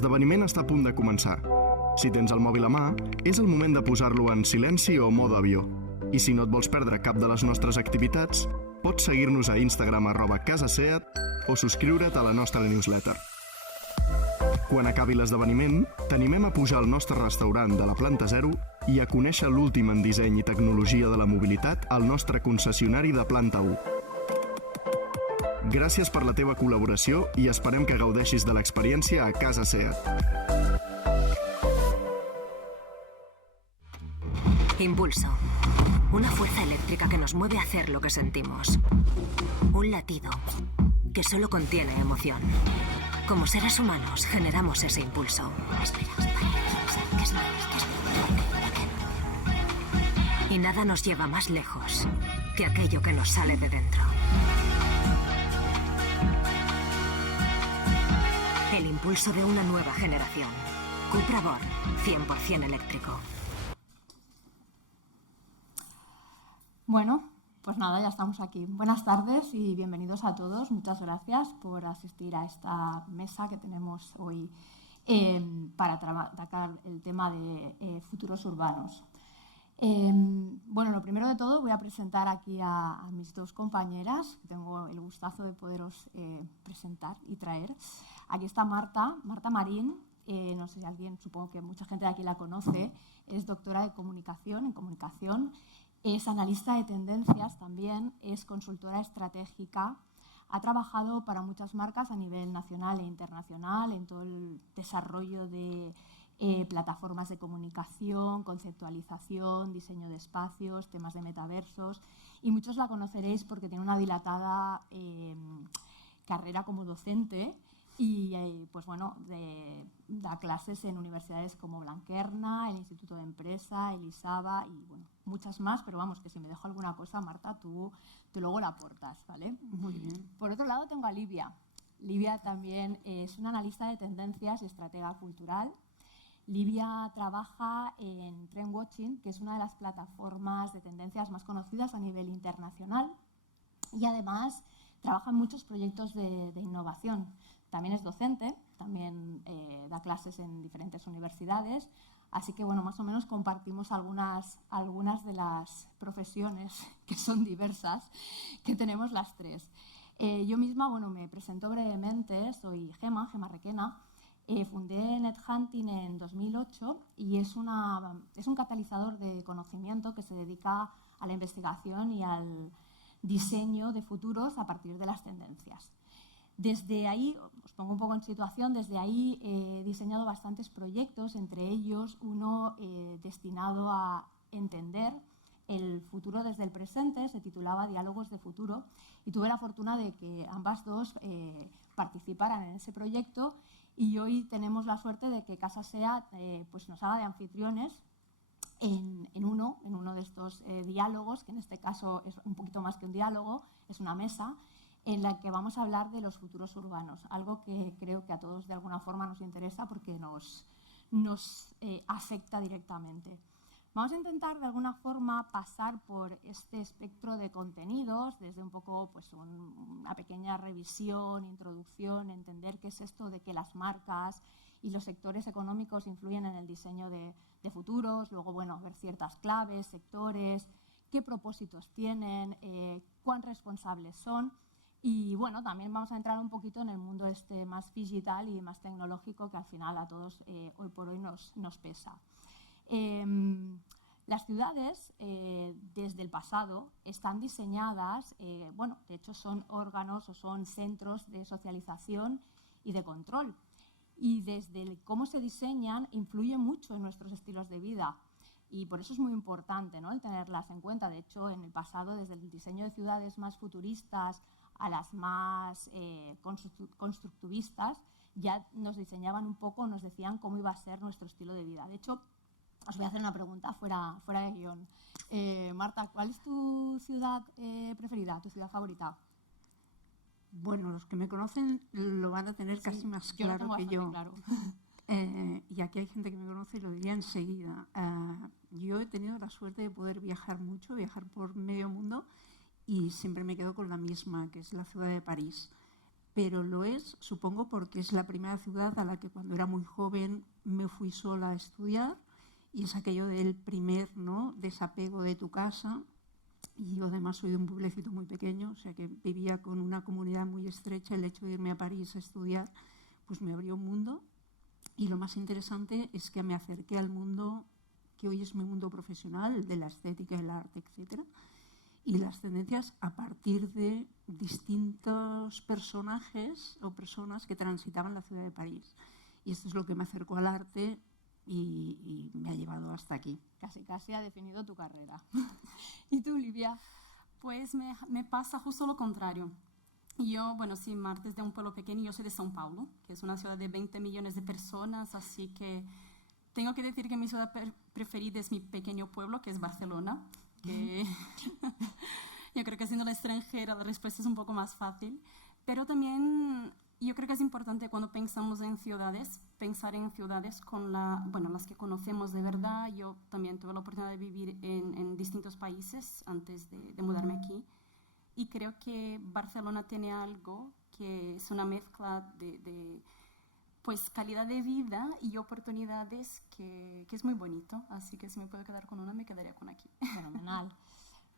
L'esdeveniment està a punt de començar. Si tens el mòbil a mà, és el moment de posar-lo en silenci o mode avió. I si no et vols perdre cap de les nostres activitats, pots seguir-nos a Instagram @casaseat o subscriure't a la nostra newsletter. Quan acabi l'esdeveniment, t'animem a pujar al nostre restaurant de la planta 0 i a conèixer l'últim en disseny i tecnologia de la mobilitat al nostre concessionari de planta 1. Gràcies per la teva col·laboració i esperem que gaudeixis de l'experiència a Casa Seat. Impulso. Una fuerza eléctrica que nos mueve a hacer lo que sentimos. Un latido que solo contiene emoción. Como seres humanos generamos ese impulso. Y nada nos lleva más lejos que aquello que nos sale de dentro. El impulso de una nueva generación. Cupra Born, 100% eléctrico. Bueno, pues nada, ya estamos aquí. Buenas tardes y bienvenidos a todos. Muchas gracias por asistir a esta mesa que tenemos hoy para tratar el tema de futuros urbanos. Bueno, lo primero de todo voy a presentar aquí a mis dos compañeras, que tengo el gustazo de poderos presentar y traer. Aquí está Marta Marín, no sé si alguien, supongo que mucha gente de aquí la conoce, es doctora de comunicación, en comunicación, es analista de tendencias también, es consultora estratégica, ha trabajado para muchas marcas a nivel nacional e internacional en todo el desarrollo de plataformas de comunicación, conceptualización, diseño de espacios, temas de metaversos, y muchos la conoceréis porque tiene una dilatada carrera como docente y pues bueno, da clases en universidades como Blanquerna, el Instituto de Empresa, el ISABA y bueno, muchas más, pero vamos, que si me dejo alguna cosa, Marta, tú luego la aportas, ¿vale? Muy bien. Por otro lado tengo a Livia. Livia también es una analista de tendencias y estratega cultural. Livia trabaja en Trendwatching, que es una de las plataformas de tendencias más conocidas a nivel internacional y además trabaja en muchos proyectos de innovación. También es docente, también da clases en diferentes universidades, así que bueno, más o menos compartimos algunas de las profesiones que son diversas que tenemos las tres. Yo misma, bueno, me presento brevemente, soy Gema Requena. Fundé NetHunting en 2008 y es un catalizador de conocimiento que se dedica a la investigación y al diseño de futuros a partir de las tendencias. Desde ahí, os pongo un poco en situación, desde ahí he diseñado bastantes proyectos, entre ellos uno destinado a entender el futuro desde el presente, se titulaba Diálogos de Futuro, y tuve la fortuna de que ambas dos participaran en ese proyecto y hoy tenemos la suerte de que Casa Seat pues nos haga de anfitriones en uno de estos diálogos, que en este caso es un poquito más que un diálogo, es una mesa, en la que vamos a hablar de los futuros urbanos, algo que creo que a todos de alguna forma nos interesa porque nos afecta directamente. Vamos a intentar de alguna forma pasar por este espectro de contenidos, desde un poco pues, una pequeña revisión, introducción, entender qué es esto de que las marcas y los sectores económicos influyen en el diseño de futuros, luego bueno, ver ciertas claves, sectores, qué propósitos tienen, cuán responsables son. Y bueno, también vamos a entrar un poquito en el mundo más digital y más tecnológico que al final a todos hoy por hoy nos pesa. Las ciudades desde el pasado están diseñadas, bueno, de hecho son órganos o son centros de socialización y de control. Y desde cómo se diseñan influye mucho en nuestros estilos de vida. Y por eso es muy importante, ¿no?, el tenerlas en cuenta. De hecho, en el pasado, desde el diseño de ciudades más futuristas a las más constructivistas, ya nos diseñaban un poco, nos decían cómo iba a ser nuestro estilo de vida. De hecho, os voy a hacer una pregunta fuera de guión. Marta, ¿cuál es tu ciudad preferida, tu ciudad favorita? Bueno, los que me conocen lo van a tener casi más claro que yo. Claro. Y aquí hay gente que me conoce y lo diría enseguida. Yo he tenido la suerte de poder viajar mucho, viajar por medio mundo, y siempre me quedo con la misma, que es la ciudad de París. pero lo es, supongo, porque es la primera ciudad a la que cuando era muy joven me fui sola a estudiar, y es aquello del primer, ¿no?, desapego de tu casa. Y yo además soy de un pueblecito muy pequeño, o sea que vivía con una comunidad muy estrecha. El hecho de irme a París a estudiar pues me abrió un mundo, y lo más interesante es que me acerqué al mundo que hoy es mi mundo profesional, el de la estética, el arte, etc. Y las tendencias a partir de distintos personajes o personas que transitaban la ciudad de París. Y esto es lo que me acercó al arte y me ha llevado hasta aquí. Casi ha definido tu carrera. ¿Y tú, Livia? Pues me pasa justo lo contrario. Yo, bueno, sí, Marta es de un pueblo pequeño, yo soy de São Paulo, que es una ciudad de 20 millones de personas, así que tengo que decir que mi ciudad preferida es mi pequeño pueblo, que es Barcelona, que yo creo que siendo la extranjera la respuesta es un poco más fácil, pero también yo creo que es importante cuando pensamos en ciudades, pensar en ciudades con las que conocemos de verdad. Yo también tuve la oportunidad de vivir en distintos países antes de mudarme aquí, y creo que Barcelona tiene algo que es una mezcla de pues calidad de vida y oportunidades que es muy bonito, así que si me puedo quedar con una, me quedaría con aquí. Fenomenal.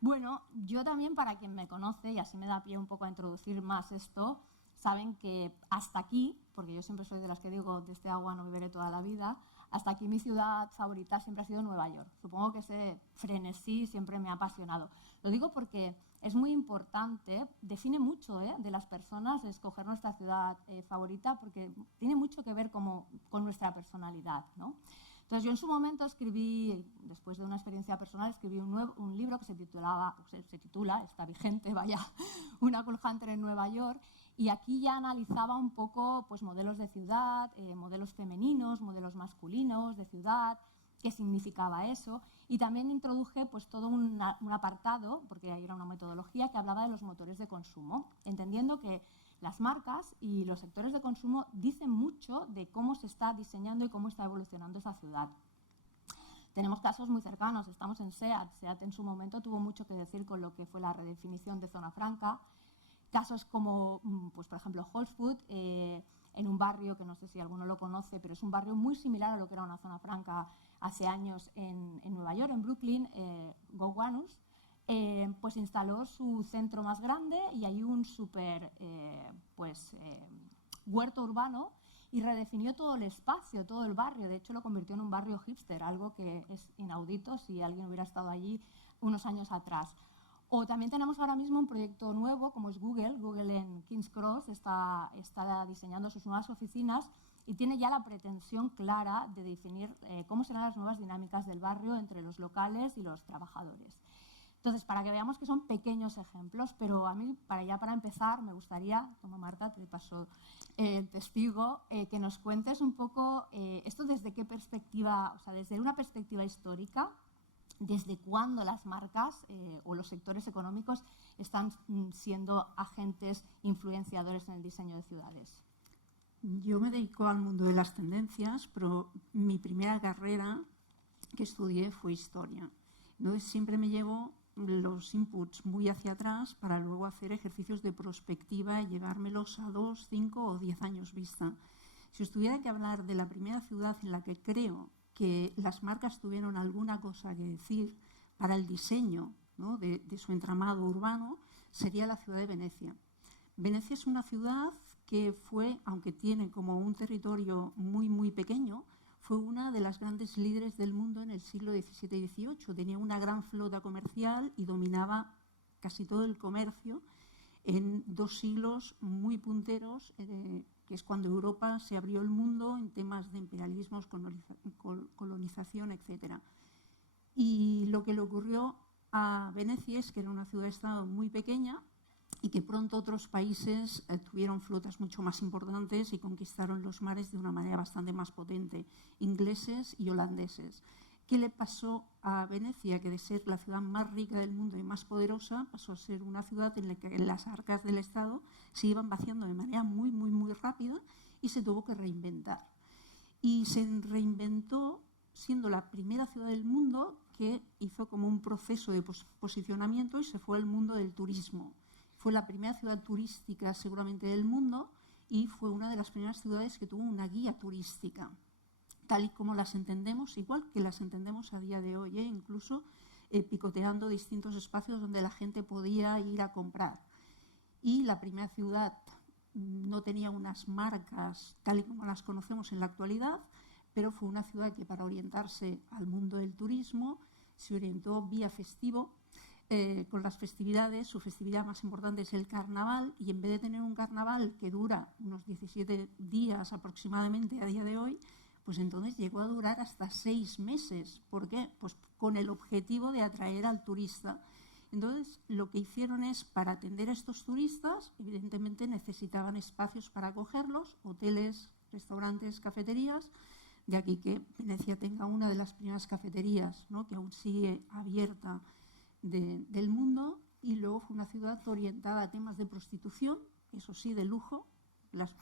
Bueno, yo también, para quien me conoce, y así me da pie un poco a introducir más esto, saben que hasta aquí, porque yo siempre soy de las que digo, de este agua no beberé toda la vida, hasta aquí mi ciudad favorita siempre ha sido Nueva York. Supongo que ese frenesí siempre me ha apasionado. Lo digo porque es muy importante, define mucho de las personas escoger nuestra ciudad favorita, porque tiene mucho que ver con nuestra personalidad, ¿no? Entonces yo en su momento escribí, después de una experiencia personal, escribí un libro que se titula, está vigente, vaya, Una Cool Hunter en Nueva York, y aquí ya analizaba un poco pues, modelos de ciudad, modelos femeninos, modelos masculinos de ciudad, qué significaba eso, y también introduje pues, todo un apartado, porque ahí era una metodología que hablaba de los motores de consumo, entendiendo que las marcas y los sectores de consumo dicen mucho de cómo se está diseñando y cómo está evolucionando esa ciudad. Tenemos casos muy cercanos, estamos en SEAT. SEAT en su momento tuvo mucho que decir con lo que fue la redefinición de zona franca. Casos como, pues, por ejemplo, Whole Foods, en un barrio que no sé si alguno lo conoce, pero es un barrio muy similar a lo que era una zona franca hace años en Nueva York, en Brooklyn, Gowanus, pues instaló su centro más grande y hay un súper huerto urbano, y redefinió todo el espacio, todo el barrio. De hecho, lo convirtió en un barrio hipster, algo que es inaudito si alguien hubiera estado allí unos años atrás. O también tenemos ahora mismo un proyecto nuevo, como es Google. Google en King's Cross está diseñando sus nuevas oficinas y tiene ya la pretensión clara de definir cómo serán las nuevas dinámicas del barrio entre los locales y los trabajadores. Entonces, para que veamos que son pequeños ejemplos, pero a mí, para empezar, me gustaría, toma Marta, te paso el testigo, que nos cuentes un poco esto desde qué perspectiva, o sea, desde una perspectiva histórica, desde cuándo las marcas o los sectores económicos están siendo agentes influenciadores en el diseño de ciudades. Yo me dedico al mundo de las tendencias, pero mi primera carrera que estudié fue historia. Entonces siempre me llevo los inputs muy hacia atrás para luego hacer ejercicios de prospectiva y llevármelos a 2, 5 o 10 años vista. Si os tuviera que hablar de la primera ciudad en la que creo que las marcas tuvieron alguna cosa que decir para el diseño, ¿no?, de su entramado urbano, sería la ciudad de Venecia. Venecia es una ciudad que fue, aunque tiene como un territorio muy, muy pequeño, fue una de las grandes líderes del mundo en el siglo XVII y XVIII. Tenía una gran flota comercial y dominaba casi todo el comercio en 2 siglos muy punteros, que es cuando Europa se abrió al mundo en temas de imperialismos, colonización, etc. Y lo que le ocurrió a Venecia es que era una ciudad-estado muy pequeña y que pronto otros países tuvieron flotas mucho más importantes y conquistaron los mares de una manera bastante más potente, ingleses y holandeses. ¿Qué le pasó a Venecia? Que de ser la ciudad más rica del mundo y más poderosa, pasó a ser una ciudad en la que las arcas del Estado se iban vaciando de manera muy, muy, muy rápida y se tuvo que reinventar. Y se reinventó siendo la primera ciudad del mundo que hizo como un proceso de posicionamiento y se fue al mundo del turismo. Fue la primera ciudad turística seguramente del mundo y fue una de las primeras ciudades que tuvo una guía turística, tal y como las entendemos, igual que las entendemos a día de hoy, incluso picoteando distintos espacios donde la gente podía ir a comprar. Y la primera ciudad no tenía unas marcas tal y como las conocemos en la actualidad, pero fue una ciudad que para orientarse al mundo del turismo se orientó vía festivo, con las festividades. Su festividad más importante es el carnaval, y en vez de tener un carnaval que dura unos 17 días aproximadamente a día de hoy, pues entonces llegó a durar hasta 6 meses. ¿Por qué? Pues con el objetivo de atraer al turista. Entonces, lo que hicieron es, para atender a estos turistas, evidentemente necesitaban espacios para acogerlos, hoteles, restaurantes, cafeterías. De aquí que Venecia tenga una de las primeras cafeterías, ¿no?, que aún sigue abierta del mundo. Y luego fue una ciudad orientada a temas de prostitución, eso sí, de lujo.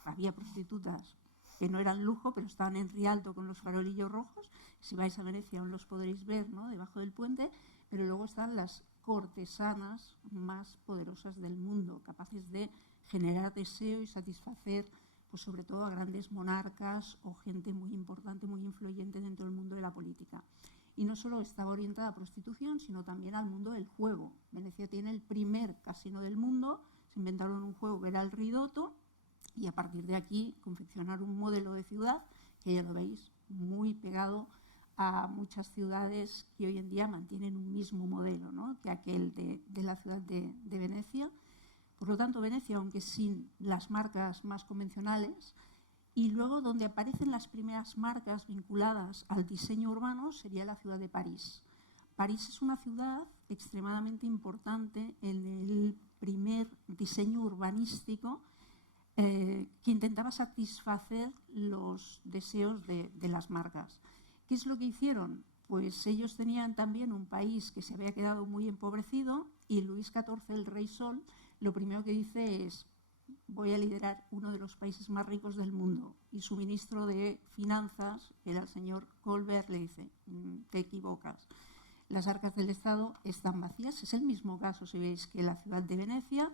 Había prostitutas que no eran lujo, pero estaban en Rialto con los farolillos rojos. Si vais a Venecia aún los podréis ver, ¿no?, debajo del puente. Pero luego están las cortesanas más poderosas del mundo, capaces de generar deseo y satisfacer, pues sobre todo a grandes monarcas o gente muy importante, muy influyente dentro del mundo de la política. Y no solo estaba orientada a prostitución, sino también al mundo del juego. Venecia tiene el primer casino del mundo. Se inventaron un juego que era el Ridotto, y a partir de aquí confeccionaron un modelo de ciudad que, ya lo veis, muy pegado a muchas ciudades que hoy en día mantienen un mismo modelo, ¿no?, que aquel de la ciudad de Venecia. Por lo tanto, Venecia, aunque sin las marcas más convencionales, y luego donde aparecen las primeras marcas vinculadas al diseño urbano, sería la ciudad de París. París es una ciudad extremadamente importante en el primer diseño urbanístico que intentaba satisfacer los deseos de las marcas. ¿Qué es lo que hicieron? Pues ellos tenían también un país que se había quedado muy empobrecido, y Luis XIV, el Rey Sol, lo primero que dice es: voy a liderar uno de los países más ricos del mundo. Y su ministro de Finanzas, que era el señor Colbert, le dice: te equivocas, las arcas del Estado están vacías. Es el mismo caso, si veis, que la ciudad de Venecia.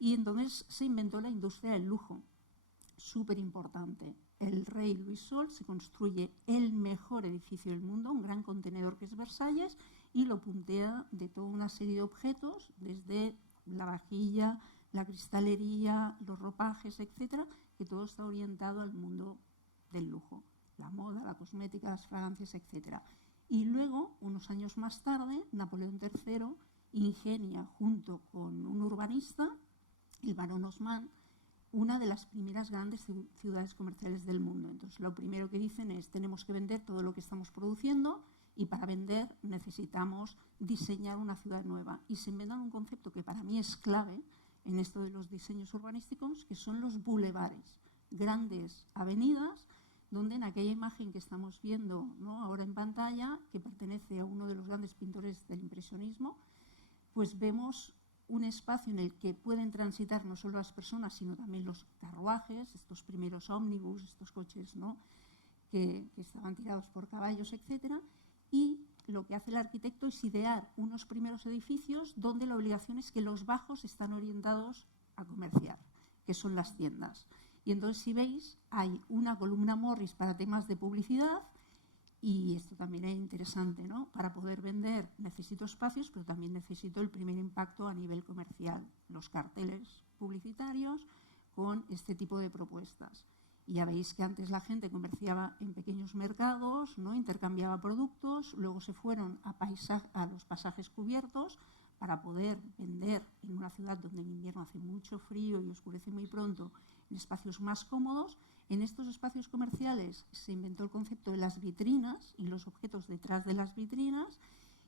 Y entonces se inventó la industria del lujo, súper importante. El rey Luis Sol se construye el mejor edificio del mundo, un gran contenedor que es Versalles, y lo puntea de toda una serie de objetos, desde la vajilla, la cristalería, los ropajes, etcétera, que todo está orientado al mundo del lujo, la moda, la cosmética, las fragancias, etcétera. Y luego, unos años más tarde, Napoleón III ingenia, junto con un urbanista, el barón Haussmann, una de las primeras grandes ciudades comerciales del mundo. Entonces, lo primero que dicen es: tenemos que vender todo lo que estamos produciendo, y para vender necesitamos diseñar una ciudad nueva. Y se inventan un concepto que para mí es clave en esto de los diseños urbanísticos, que son los bulevares, grandes avenidas donde, en aquella imagen que estamos viendo, ¿no?, ahora en pantalla, que pertenece a uno de los grandes pintores del impresionismo, pues vemos un espacio en el que pueden transitar no solo las personas, sino también los carruajes, estos primeros ómnibus, estos coches, ¿no?, que estaban tirados por caballos, etcétera. Y lo que hace el arquitecto es idear unos primeros edificios donde la obligación es que los bajos están orientados a comerciar, que son las tiendas. Y entonces, si veis, hay una columna Morris para temas de publicidad. Y esto también es interesante, ¿no? Para poder vender necesito espacios, pero también necesito el primer impacto a nivel comercial, los carteles publicitarios con este tipo de propuestas. Y ya veis que antes la gente comerciaba en pequeños mercados, ¿no?, intercambiaba productos, luego se fueron a los pasajes cubiertos para poder vender en una ciudad donde en invierno hace mucho frío y oscurece muy pronto, en espacios más cómodos. En estos espacios comerciales se inventó el concepto de las vitrinas y los objetos detrás de las vitrinas,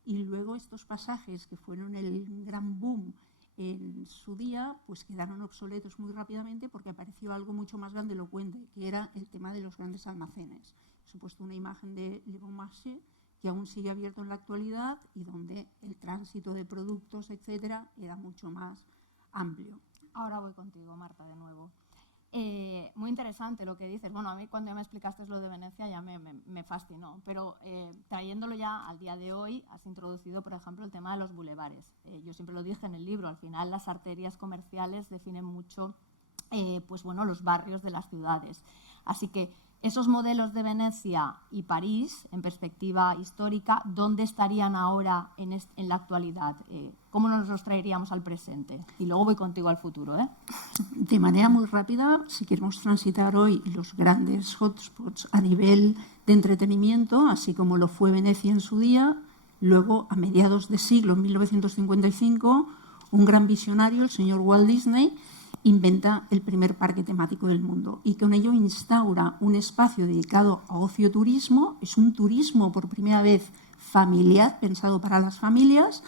y luego estos pasajes, que fueron el gran boom en su día, pues quedaron obsoletos muy rápidamente, porque apareció algo mucho más grandilocuente, que era el tema de los grandes almacenes. Os he puesto una imagen de Le Bon Marché, que aún sigue abierto en la actualidad y donde el tránsito de productos, etcétera, era mucho más amplio. Ahora voy contigo, Marta, de nuevo. muy interesante lo que dices. Bueno, a mí cuando ya me explicaste lo de Venecia ya me fascinó, pero trayéndolo ya al día de hoy, has introducido, por ejemplo, el tema de los bulevares. Yo siempre lo dije en el libro, al final las arterias comerciales definen mucho pues bueno, los barrios de las ciudades. Así que esos modelos de Venecia y París, en perspectiva histórica, ¿dónde estarían ahora en la actualidad? ¿Cómo nos los traeríamos al presente? Y luego voy contigo al futuro, ¿eh? De manera muy rápida, si queremos transitar hoy los grandes hotspots a nivel de entretenimiento, así como lo fue Venecia en su día, luego a mediados de siglo, en 1955, un gran visionario, el señor Walt Disney, inventa el primer parque temático del mundo y con ello instaura un espacio dedicado a ocio-turismo. Es un turismo por primera vez familiar, pensado para las familias.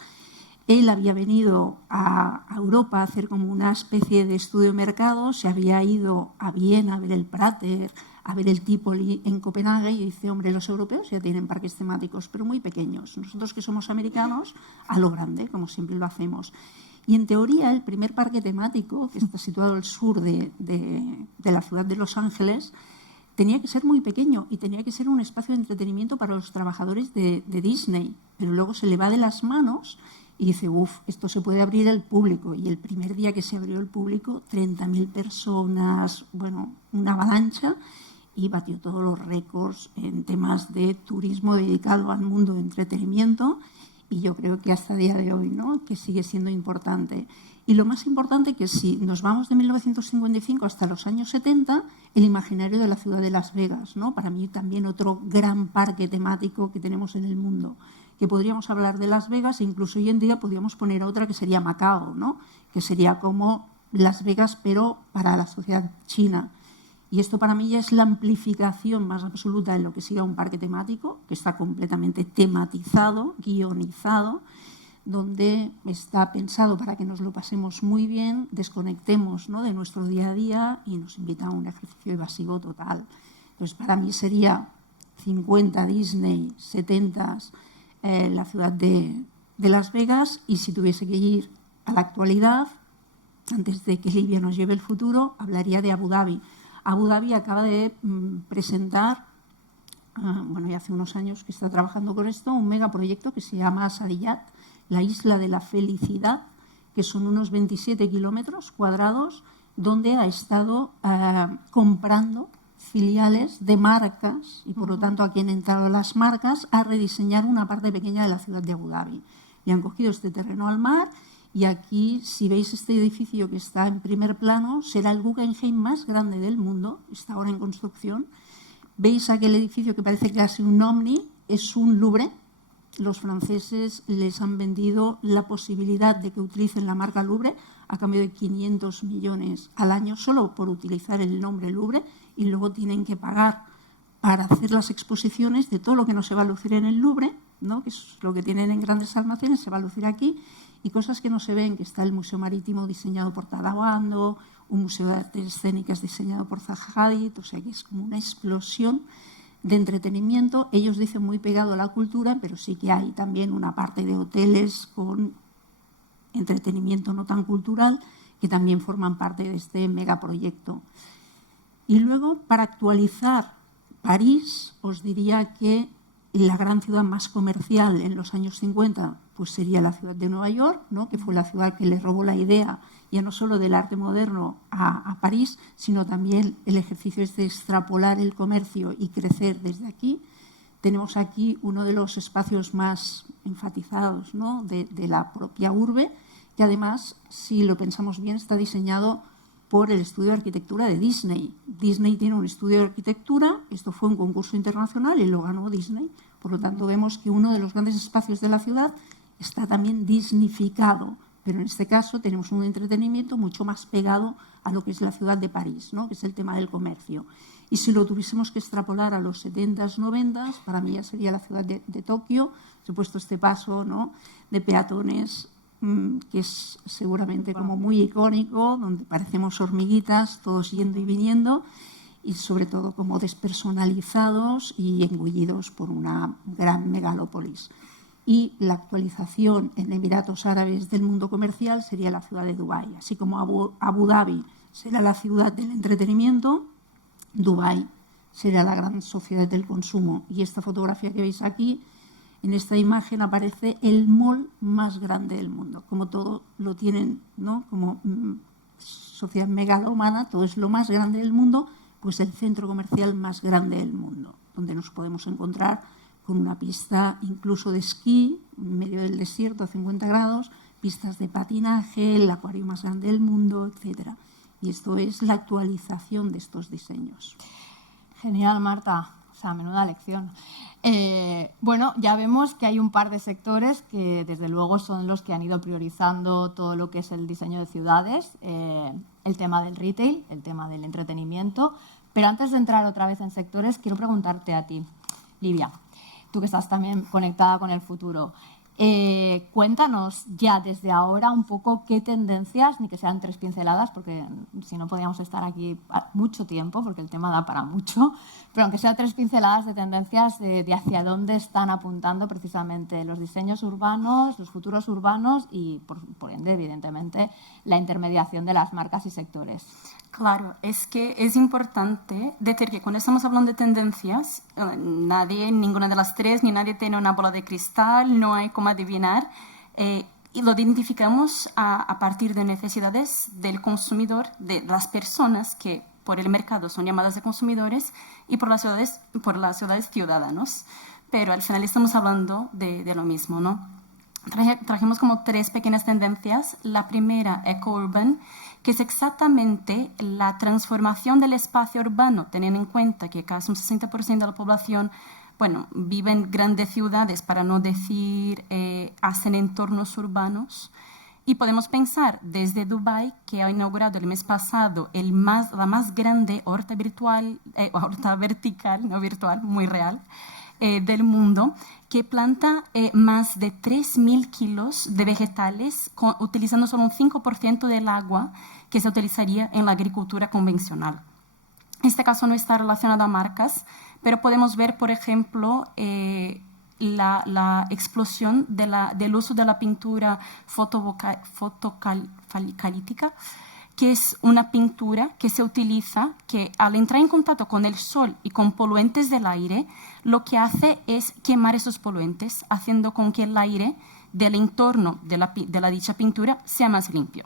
Él había venido a Europa a hacer como una especie de estudio de mercado, se había ido a Viena a ver el Prater, a ver el Tivoli en Copenhague y dice, hombre, los europeos ya tienen parques temáticos, pero muy pequeños. Nosotros que somos americanos, a lo grande, como siempre lo hacemos. Y en teoría el primer parque temático, que está situado al sur de la ciudad de Los Ángeles, tenía que ser muy pequeño y tenía que ser un espacio de entretenimiento para los trabajadores de Disney. Pero luego se le va de las manos y dice, esto se puede abrir al público. Y el primer día que se abrió al público, 30.000 personas, bueno, una avalancha, y batió todos los récords en temas de turismo dedicado al mundo de entretenimiento. Y yo creo que hasta el día de hoy, ¿no?, que sigue siendo importante. Y lo más importante que si nos vamos de 1955 hasta los años 70, el imaginario de la ciudad de Las Vegas, ¿no? Para mí también otro gran parque temático que tenemos en el mundo, que podríamos hablar de Las Vegas e incluso hoy en día podríamos poner otra que sería Macao, ¿no?, que sería como Las Vegas pero para la sociedad china. Y esto para mí ya es la amplificación más absoluta de lo que sería un parque temático, que está completamente tematizado, guionizado, donde está pensado para que nos lo pasemos muy bien, desconectemos, ¿no?, de nuestro día a día y nos invita a un ejercicio evasivo total. Entonces, para mí sería 50 Disney, 70 la ciudad de Las Vegas, y si tuviese que ir a la actualidad, antes de que Livia nos lleve el futuro, hablaría de Abu Dhabi. Abu Dhabi acaba de presentar, bueno, ya hace unos años que está trabajando con esto, un megaproyecto que se llama Sariyat, la isla de la felicidad, que son unos 27 kilómetros cuadrados, donde ha estado comprando filiales de marcas y, por lo tanto, aquí han entrado las marcas a rediseñar una parte pequeña de la ciudad de Abu Dhabi. Y han cogido este terreno al mar. Y aquí, si veis este edificio que está en primer plano, será el Guggenheim más grande del mundo, está ahora en construcción. Veis aquel edificio que parece casi un ovni, es un Louvre. Los franceses les han vendido la posibilidad de que utilicen la marca Louvre a cambio de 500 millones al año solo por utilizar el nombre Louvre, y luego tienen que pagar para hacer las exposiciones de todo lo que no se va a lucir en el Louvre, ¿no?, que es lo que tienen en grandes almacenes, se va a lucir aquí. Y cosas que no se ven, que está el Museo Marítimo diseñado por Talawando, un museo de artes escénicas diseñado por Zaha Hadid, o sea que es como una explosión de entretenimiento. Ellos dicen muy pegado a la cultura, pero sí que hay también una parte de hoteles con entretenimiento no tan cultural que también forman parte de este megaproyecto. Y luego, para actualizar París, os diría que la gran ciudad más comercial en los años 50 pues sería la ciudad de Nueva York, ¿no?, que fue la ciudad que le robó la idea ya no solo del arte moderno a París, sino también el ejercicio es de extrapolar el comercio y crecer desde aquí. Tenemos aquí uno de los espacios más enfatizados, ¿no?, de la propia urbe, que además, si lo pensamos bien, está diseñado por el estudio de arquitectura de Disney. Disney tiene un estudio de arquitectura, esto fue un concurso internacional y lo ganó Disney. Por lo tanto, vemos que uno de los grandes espacios de la ciudad está también disneyficado, pero en este caso tenemos un entretenimiento mucho más pegado a lo que es la ciudad de París, ¿no?, que es el tema del comercio. Y si lo tuviésemos que extrapolar a los 70s, 90s, para mí ya sería la ciudad de Tokio. He puesto este paso, ¿no?, de peatones, que es seguramente como muy icónico, donde parecemos hormiguitas, todos yendo y viniendo, y sobre todo como despersonalizados y engullidos por una gran megalópolis. Y la actualización en Emiratos Árabes del mundo comercial sería la ciudad de Dubái. Así como Abu Dhabi será la ciudad del entretenimiento, Dubái será la gran sociedad del consumo. Y esta fotografía que veis aquí, en esta imagen aparece el mall más grande del mundo. Como todo lo tienen, ¿no?, como sociedad megalómana, todo es lo más grande del mundo, pues el centro comercial más grande del mundo, donde nos podemos encontrar con una pista incluso de esquí en medio del desierto a 50 grados, pistas de patinaje, el acuario más grande del mundo, etc. Y esto es la actualización de estos diseños. Genial, Marta. O sea, menuda lección. Bueno, ya vemos que hay un par de sectores que desde luego son los que han ido priorizando todo lo que es el diseño de ciudades, el tema del retail, el tema del entretenimiento. Pero antes de entrar otra vez en sectores, quiero preguntarte a ti, Livia, tú que estás también conectada con el futuro. Cuéntanos ya desde ahora un poco qué tendencias, ni que sean 3 pinceladas, porque si no podríamos estar aquí mucho tiempo, porque el tema da para mucho, pero aunque sea 3 pinceladas de tendencias de hacia dónde están apuntando precisamente los diseños urbanos, los futuros urbanos y, por ende, evidentemente, la intermediación de las marcas y sectores. Claro, es que es importante decir que cuando estamos hablando de tendencias, ninguna de las 3, ni nadie tiene una bola de cristal, no hay cómo adivinar, y lo identificamos a partir de necesidades del consumidor, de las personas que por el mercado son llamadas de consumidores y por las ciudades ciudadanos. Pero al final estamos hablando de lo mismo, ¿no? Trajimos como 3 pequeñas tendencias. La primera, eco-urban, que es exactamente la transformación del espacio urbano, teniendo en cuenta que casi un 60% de la población, bueno, vive en grandes ciudades, para no decir hacen entornos urbanos. Y podemos pensar desde Dubái, que ha inaugurado el mes pasado la más grande horta vertical, no virtual, muy real, del mundo, que planta más de 3.000 kilos de vegetales utilizando solo un 5% del agua que se utilizaría en la agricultura convencional. Este caso no está relacionado a marcas, pero podemos ver, por ejemplo, la explosión del uso de la pintura fotocalítica, que es una pintura que se utiliza, que al entrar en contacto con el sol y con poluentes del aire, lo que hace es quemar esos poluentes, haciendo con que el aire del entorno de la dicha pintura sea más limpio.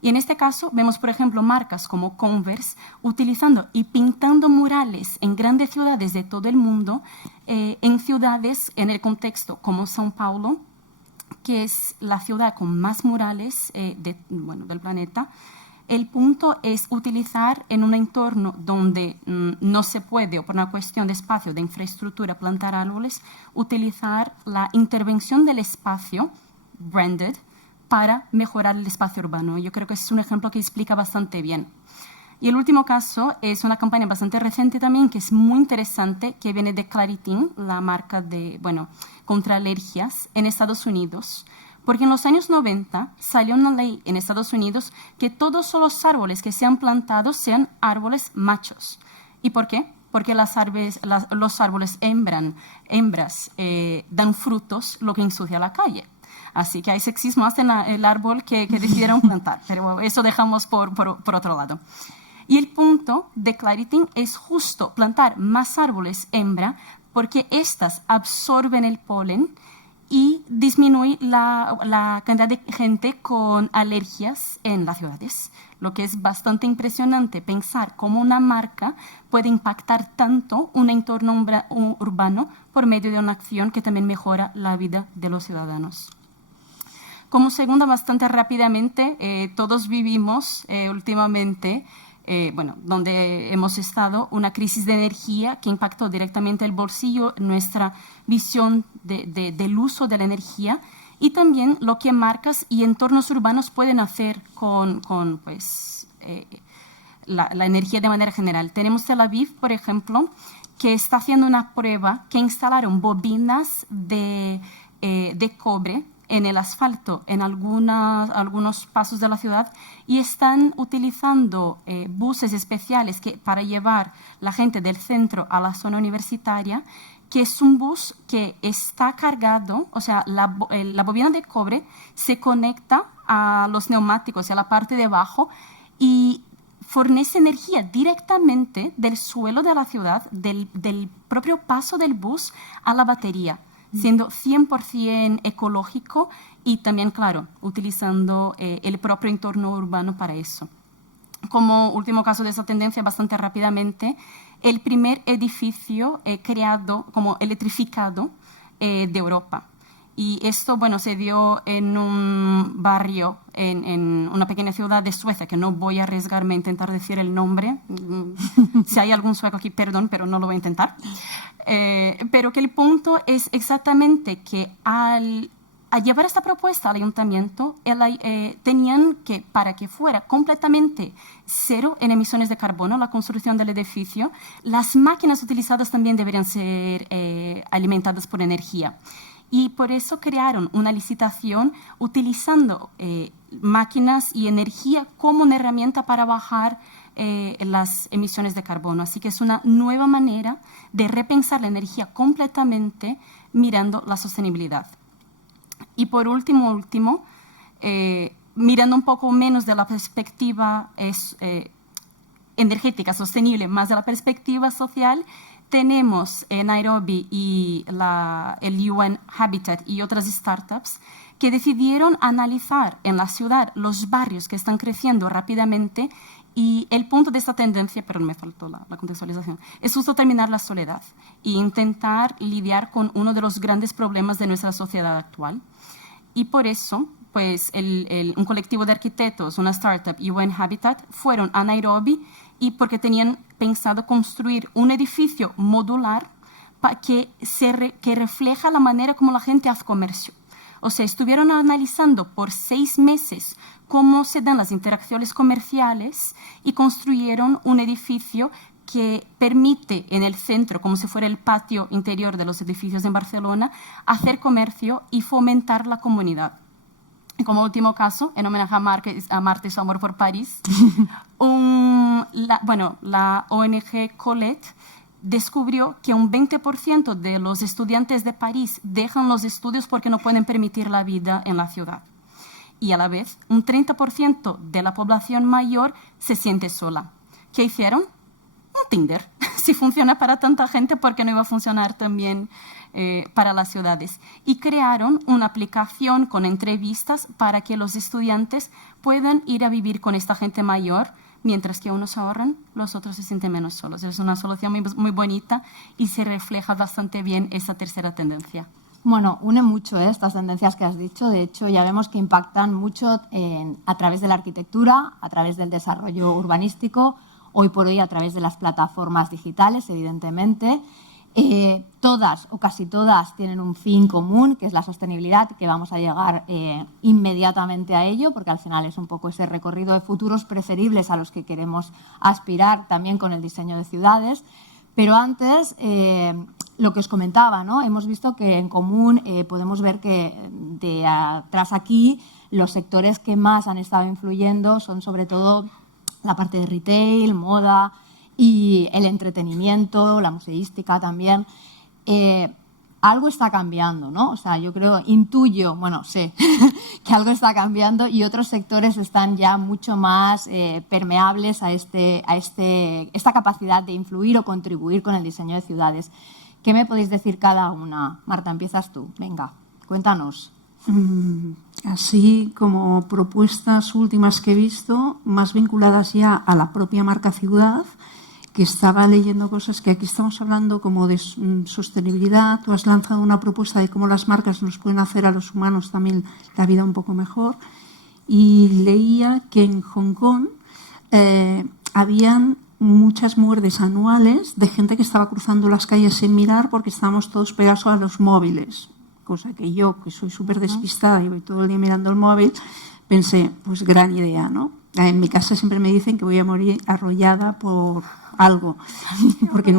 Y en este caso vemos, por ejemplo, marcas como Converse utilizando y pintando murales en grandes ciudades de todo el mundo, en ciudades, en el contexto como São Paulo, que es la ciudad con más murales del planeta. El punto es utilizar en un entorno donde no se puede, o por una cuestión de espacio, de infraestructura, plantar árboles, utilizar la intervención del espacio, branded, para mejorar el espacio urbano. Yo creo que es un ejemplo que explica bastante bien. Y el último caso es una campaña bastante reciente también, que es muy interesante, que viene de Claritin, la marca contra alergias en Estados Unidos. Porque en los años 90 salió una ley en Estados Unidos que todos los árboles que sean plantados sean árboles machos. ¿Y por qué? Porque los árboles hembras dan frutos, lo que ensucia la calle. Así que hay sexismo hasta en el árbol que decidieron plantar, pero eso dejamos por otro lado. Y el punto de Claritin es justo plantar más árboles hembra, porque estas absorben el polen y disminuye la cantidad de gente con alergias en las ciudades. Lo que es bastante impresionante pensar cómo una marca puede impactar tanto un entorno urbano por medio de una acción que también mejora la vida de los ciudadanos. Como segunda, bastante rápidamente, todos vivimos últimamente, donde hemos estado, una crisis de energía que impactó directamente el bolsillo, nuestra visión del uso de la energía y también lo que marcas y entornos urbanos pueden hacer con la energía de manera general. Tenemos Tel Aviv, por ejemplo, que está haciendo una prueba que instalaron bobinas de cobre en el asfalto, en algunos pasos de la ciudad, y están utilizando buses especiales para llevar la gente del centro a la zona universitaria, que es un bus que está cargado, o sea, la bobina de cobre se conecta a los neumáticos y a la parte de abajo y fornece energía directamente del suelo de la ciudad, del propio paso del bus a la batería, siendo 100% ecológico y también, claro, utilizando el propio entorno urbano para eso. Como último caso de esa tendencia, bastante rápidamente, el primer edificio creado como electrificado de Europa. Y esto, bueno, se dio en un barrio, en una pequeña ciudad de Suecia, que no voy a arriesgarme a intentar decir el nombre. Si hay algún sueco aquí, perdón, pero no lo voy a intentar. Pero que el punto es exactamente que al llevar esta propuesta al ayuntamiento, tenían que, para que fuera completamente cero en emisiones de carbono la construcción del edificio, las máquinas utilizadas también deberían ser alimentadas por energía. Y por eso crearon una licitación utilizando máquinas y energía como una herramienta para bajar las emisiones de carbono. Así que es una nueva manera de repensar la energía completamente mirando la sostenibilidad. Y por último, mirando un poco menos de la perspectiva energética sostenible, más de la perspectiva social, tenemos en Nairobi y el UN Habitat y otras startups que decidieron analizar en la ciudad los barrios que están creciendo rápidamente, y el punto de esta tendencia, pero me faltó la contextualización, es justo terminar la soledad e intentar lidiar con uno de los grandes problemas de nuestra sociedad actual. Y por eso, pues, un colectivo de arquitectos, una startup, UN Habitat, fueron a Nairobi y porque tenían pensado construir un edificio modular que refleja la manera como la gente hace comercio. O sea, estuvieron analizando por 6 meses cómo se dan las interacciones comerciales y construyeron un edificio que permite en el centro, como si fuera el patio interior de los edificios en Barcelona, hacer comercio y fomentar la comunidad. Y como último caso, en homenaje a Marte y su amor por París, la ONG Colette descubrió que un 20% de los estudiantes de París dejan los estudios porque no pueden permitir la vida en la ciudad. Y a la vez, un 30% de la población mayor se siente sola. ¿Qué hicieron? Un Tinder. Si funciona para tanta gente, ¿por qué no iba a funcionar también para las ciudades? Y crearon una aplicación con entrevistas para que los estudiantes puedan ir a vivir con esta gente mayor, mientras que unos ahorran, los otros se sienten menos solos. Es una solución muy, muy bonita y se refleja bastante bien esa tercera tendencia. Bueno, une mucho estas tendencias que has dicho. De hecho, ya vemos que impactan mucho a través de la arquitectura, a través del desarrollo urbanístico, hoy por hoy a través de las plataformas digitales, evidentemente. Todas o casi todas tienen un fin común, que es la sostenibilidad, que vamos a llegar inmediatamente a ello, porque al final es un poco ese recorrido de futuros preferibles a los que queremos aspirar también con el diseño de ciudades. Pero antes, lo que os comentaba, ¿no? Hemos visto que en común podemos ver que de atrás aquí los sectores que más han estado influyendo son sobre todo la parte de retail, moda y el entretenimiento, la museística también. Algo está cambiando, ¿no? O sea, yo creo, intuyo, bueno, sé que algo está cambiando y otros sectores están ya mucho más permeables a esta capacidad de influir o contribuir con el diseño de ciudades. ¿Qué me podéis decir cada una? Marta, empiezas tú. Venga, cuéntanos. Así como propuestas últimas que he visto, más vinculadas ya a la propia marca ciudad, que estaba leyendo cosas que aquí estamos hablando como de sostenibilidad. Tú has lanzado una propuesta de cómo las marcas nos pueden hacer a los humanos también la vida un poco mejor. Y leía que en Hong Kong habían muchas muertes anuales de gente que estaba cruzando las calles sin mirar porque estábamos todos pegados a los móviles. Cosa que yo, que soy súper despistada y voy todo el día mirando el móvil, pensé, pues gran idea, ¿no? En mi casa siempre me dicen que voy a morir arrollada por algo, porque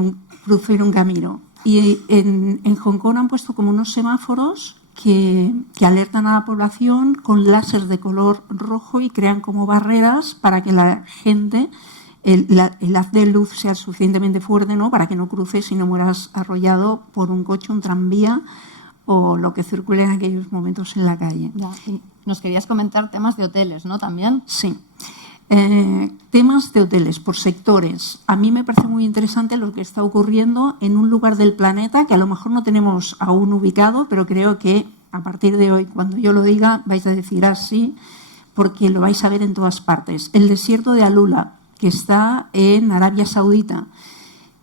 cruzo y nunca miro. Y en Hong Kong han puesto como unos semáforos que alertan a la población con láser de color rojo y crean como barreras para que la gente, el haz de luz sea suficientemente fuerte, ¿no? Para que no cruces y no mueras arrollado por un coche, un tranvía o lo que circule en aquellos momentos en la calle. Ya, nos querías comentar temas de hoteles, ¿no? También. Sí. Temas de hoteles por sectores. A mí me parece muy interesante lo que está ocurriendo en un lugar del planeta que a lo mejor no tenemos aún ubicado, pero creo que a partir de hoy, cuando yo lo diga, vais a decir así, porque lo vais a ver en todas partes. El desierto de Alula, que está en Arabia Saudita.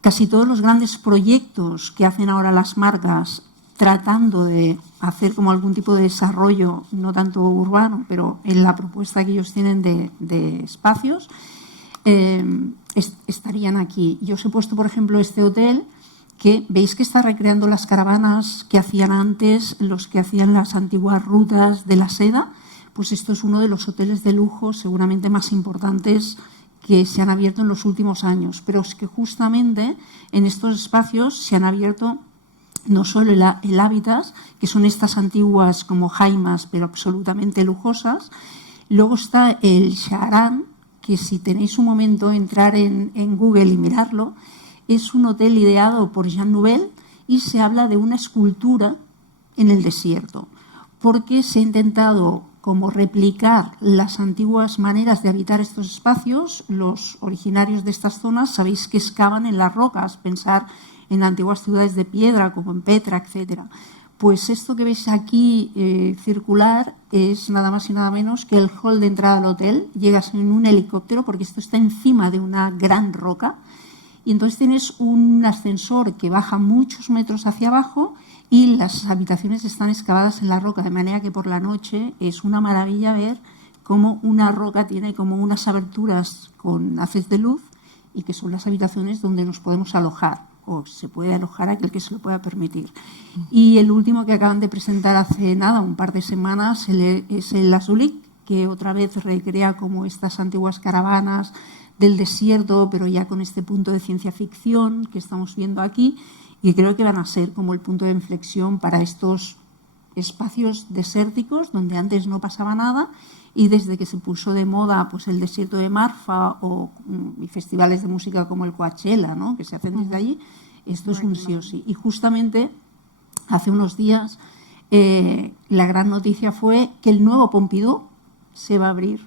Casi todos los grandes proyectos que hacen ahora las marcas tratando de hacer como algún tipo de desarrollo, no tanto urbano, pero en la propuesta que ellos tienen de espacios, estarían aquí. Yo os he puesto, por ejemplo, este hotel que veis que está recreando las caravanas que hacían antes, los que hacían las antiguas rutas de la seda. Pues esto es uno de los hoteles de lujo seguramente más importantes que se han abierto en los últimos años. Pero es que justamente en estos espacios se han abierto no solo el hábitat, que son estas antiguas como jaimas, pero absolutamente lujosas. Luego está el Sharan, que si tenéis un momento entrar en Google y mirarlo, es un hotel ideado por Jean Nouvel y se habla de una escultura en el desierto, porque se ha intentado como replicar las antiguas maneras de habitar estos espacios. Los originarios de estas zonas sabéis que excavan en las rocas, pensar en antiguas ciudades de piedra como en Petra, etcétera. Pues esto que veis aquí circular es nada más y nada menos que el hall de entrada al hotel. Llegas en un helicóptero porque esto está encima de una gran roca y entonces tienes un ascensor que baja muchos metros hacia abajo y las habitaciones están excavadas en la roca, de manera que por la noche es una maravilla ver cómo una roca tiene como unas aberturas con haces de luz y que son las habitaciones donde nos podemos alojar, o se puede alojar aquel que se lo pueda permitir. Y el último que acaban de presentar hace nada, un par de semanas, es el Azulik, que otra vez recrea como estas antiguas caravanas del desierto, pero ya con este punto de ciencia ficción que estamos viendo aquí, y creo que van a ser como el punto de inflexión para estos espacios desérticos donde antes no pasaba nada, y desde que se puso de moda pues el desierto de Marfa o festivales de música como el Coachella, ¿no?, que se hacen desde allí, esto es un sí o sí. Y justamente hace unos días la gran noticia fue que el nuevo Pompidou se va a abrir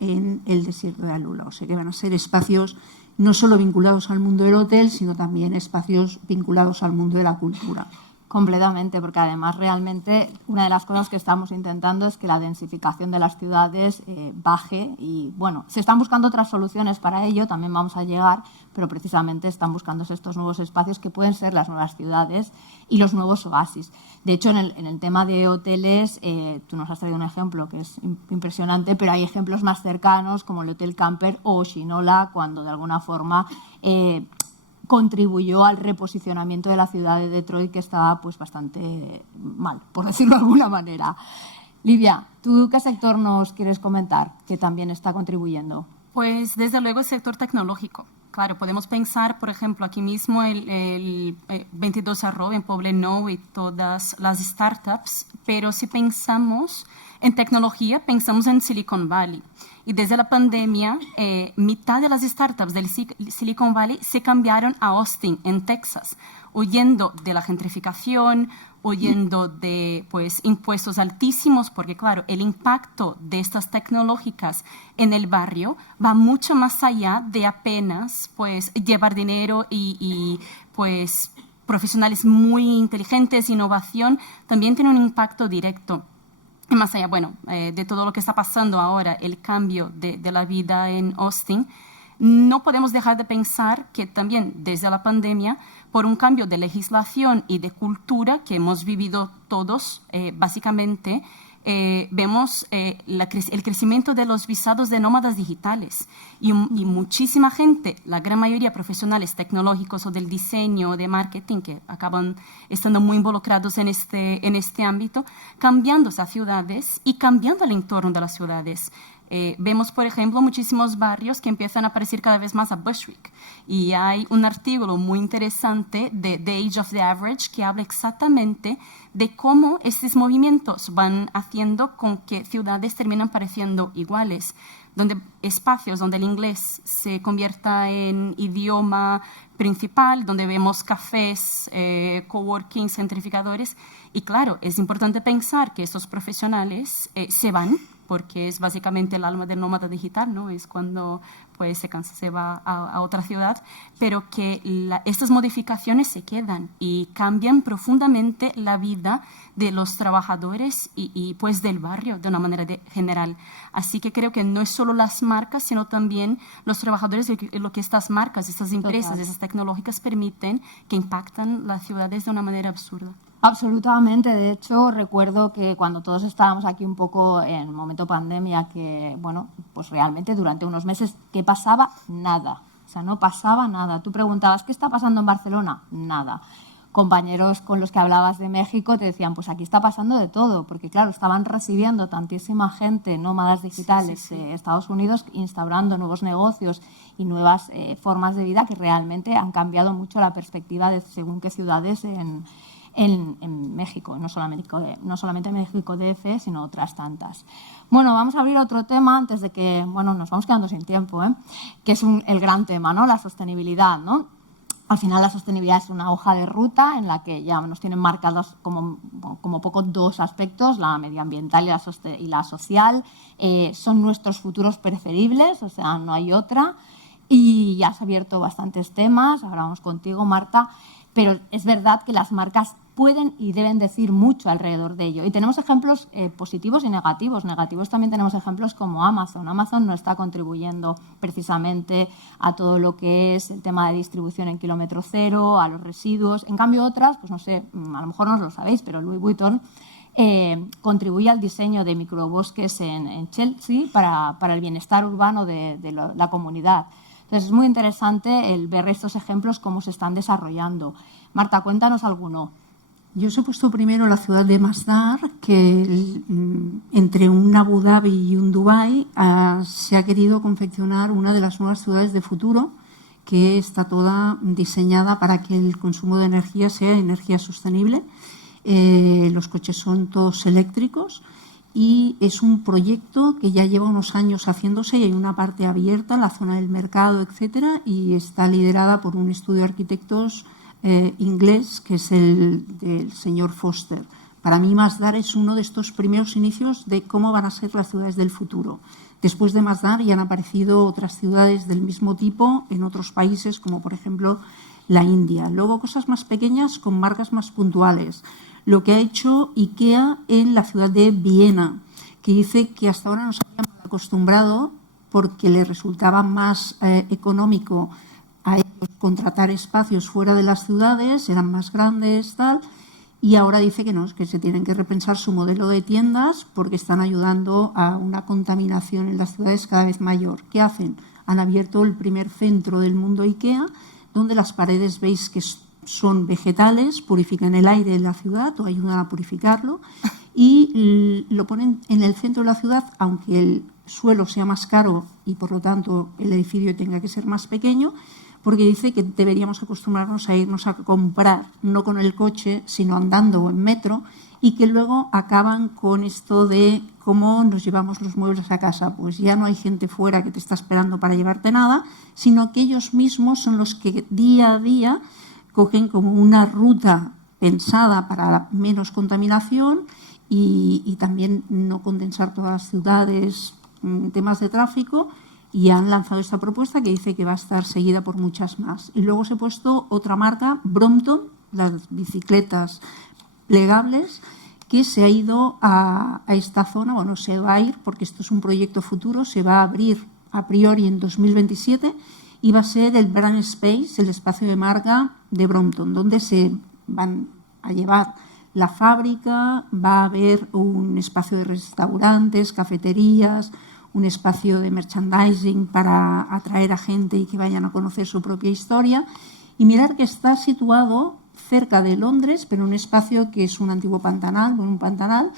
en el desierto de Alula. O sea que van a ser espacios no solo vinculados al mundo del hotel, sino también espacios vinculados al mundo de la cultura. Completamente, porque además realmente una de las cosas que estamos intentando es que la densificación de las ciudades baje y, bueno, se están buscando otras soluciones para ello, también vamos a llegar, pero precisamente están buscándose estos nuevos espacios que pueden ser las nuevas ciudades y los nuevos oasis. De hecho, en el tema de hoteles, tú nos has traído un ejemplo que es impresionante, pero hay ejemplos más cercanos como el Hotel Camper o Shinola, cuando de alguna forma contribuyó al reposicionamiento de la ciudad de Detroit, que estaba pues bastante mal, por decirlo de alguna manera. Livia, ¿tú qué sector nos quieres comentar que también está contribuyendo? Pues desde luego el sector tecnológico. Claro, podemos pensar, por ejemplo, aquí mismo el 22 Arroba en Poblenou y todas las startups, pero si pensamos en tecnología, pensamos en Silicon Valley. Y desde la pandemia, mitad de las startups del Silicon Valley se cambiaron a Austin, en Texas, huyendo de la gentrificación, huyendo de pues, impuestos altísimos, porque claro, el impacto de estas tecnológicas en el barrio va mucho más allá de apenas pues, llevar dinero y pues, profesionales muy inteligentes, innovación, también tiene un impacto directo. Y más allá, bueno, de todo lo que está pasando ahora, el cambio de la vida en Austin, no podemos dejar de pensar que también desde la pandemia, por un cambio de legislación y de cultura que hemos vivido todos, básicamente, vemos el crecimiento de los visados de nómadas digitales y muchísima gente, la gran mayoría profesionales tecnológicos o del diseño o de marketing que acaban estando muy involucrados en este ámbito, cambiándose a ciudades y cambiando el entorno de las ciudades. Vemos, por ejemplo, muchísimos barrios que empiezan a parecer cada vez más a Bushwick. Y hay un artículo muy interesante de The Age of the Average que habla exactamente de cómo estos movimientos van haciendo con que ciudades terminan pareciendo iguales, donde espacios donde el inglés se convierta en idioma principal, donde vemos cafés, coworkings, gentrificadores. Y claro, es importante pensar que estos profesionales se van porque es básicamente el alma del nómada digital, ¿no? Es cuando pues se va a otra ciudad, pero que estas modificaciones se quedan y cambian profundamente la vida de los trabajadores y pues del barrio de una manera general. Así que creo que no es solo las marcas, sino también los trabajadores, lo que estas marcas, estas empresas, estas tecnológicas permiten, que impactan las ciudades de una manera absurda. Absolutamente. De hecho, recuerdo que cuando todos estábamos aquí un poco en momento pandemia, que, bueno, pues realmente durante unos meses, ¿qué pasaba? Nada. O sea, no pasaba nada. Tú preguntabas, ¿qué está pasando en Barcelona? Nada. Compañeros con los que hablabas de México te decían, pues aquí está pasando de todo, porque claro, estaban recibiendo tantísima gente, nómadas digitales de Estados Unidos, instaurando nuevos negocios y nuevas formas de vida que realmente han cambiado mucho la perspectiva de según qué ciudades en México, no solamente México DF, sino otras tantas. Bueno, vamos a abrir otro tema antes de que, bueno, nos vamos quedando sin tiempo, que es el gran tema, ¿no? La sostenibilidad, ¿no? Al final la sostenibilidad es una hoja de ruta en la que ya nos tienen marcados como poco dos aspectos, la medioambiental y la social. Son nuestros futuros preferibles, o sea, no hay otra. Y ya has abierto bastantes temas, ahora vamos contigo, Marta, pero es verdad que las marcas pueden y deben decir mucho alrededor de ello. Y tenemos ejemplos positivos y negativos. Negativos también tenemos ejemplos como Amazon. Amazon no está contribuyendo precisamente a todo lo que es el tema de distribución en kilómetro cero, a los residuos. En cambio, otras, pues no sé, a lo mejor no lo sabéis, pero Louis Vuitton contribuye al diseño de microbosques en Chelsea para el bienestar urbano de la comunidad. Entonces, es muy interesante el ver estos ejemplos, cómo se están desarrollando. Marta, cuéntanos alguno. Yo os he puesto primero la ciudad de Masdar, que entre un Abu Dhabi y un Dubái se ha querido confeccionar una de las nuevas ciudades de futuro, que está toda diseñada para que el consumo de energía sea energía sostenible. Los coches son todos eléctricos y es un proyecto que ya lleva unos años haciéndose y hay una parte abierta en la zona del mercado, etcétera, y está liderada por un estudio de arquitectos inglés, que es el del señor Foster. Para mí, Masdar es uno de estos primeros inicios de cómo van a ser las ciudades del futuro. Después de Masdar ya han aparecido otras ciudades del mismo tipo en otros países, como por ejemplo la India. Luego cosas más pequeñas con marcas más puntuales. Lo que ha hecho IKEA en la ciudad de Viena, que dice que hasta ahora nos habíamos acostumbrado porque le resultaba más económico a ellos contratar espacios fuera de las ciudades, eran más grandes, tal, y ahora dice que no, que se tienen que repensar su modelo de tiendas porque están ayudando a una contaminación en las ciudades cada vez mayor. ¿Qué hacen? Han abierto el primer centro del mundo IKEA, donde las paredes veis que son vegetales, purifican el aire de la ciudad o ayudan a purificarlo, y lo ponen en el centro de la ciudad, aunque el suelo sea más caro y por lo tanto el edificio tenga que ser más pequeño, porque dice que deberíamos acostumbrarnos a irnos a comprar, no con el coche, sino andando o en metro, y que luego acaban con esto de cómo nos llevamos los muebles a casa. Pues ya no hay gente fuera que te está esperando para llevarte nada, sino que ellos mismos son los que día a día cogen como una ruta pensada para menos contaminación y también no condensar todas las ciudades en temas de tráfico, y han lanzado esta propuesta que dice que va a estar seguida por muchas más. Y luego os he puesto otra marca, Brompton, las bicicletas plegables, que se ha ido a esta zona, bueno, se va a ir porque esto es un proyecto futuro, se va a abrir a priori en 2027 y va a ser el brand space, el espacio de marca de Brompton, donde se van a llevar la fábrica, va a haber un espacio de restaurantes, cafeterías, un espacio de merchandising para atraer a gente y que vayan a conocer su propia historia. Y mirar que está situado cerca de Londres, pero en un espacio que es un antiguo pantanal, un pantanal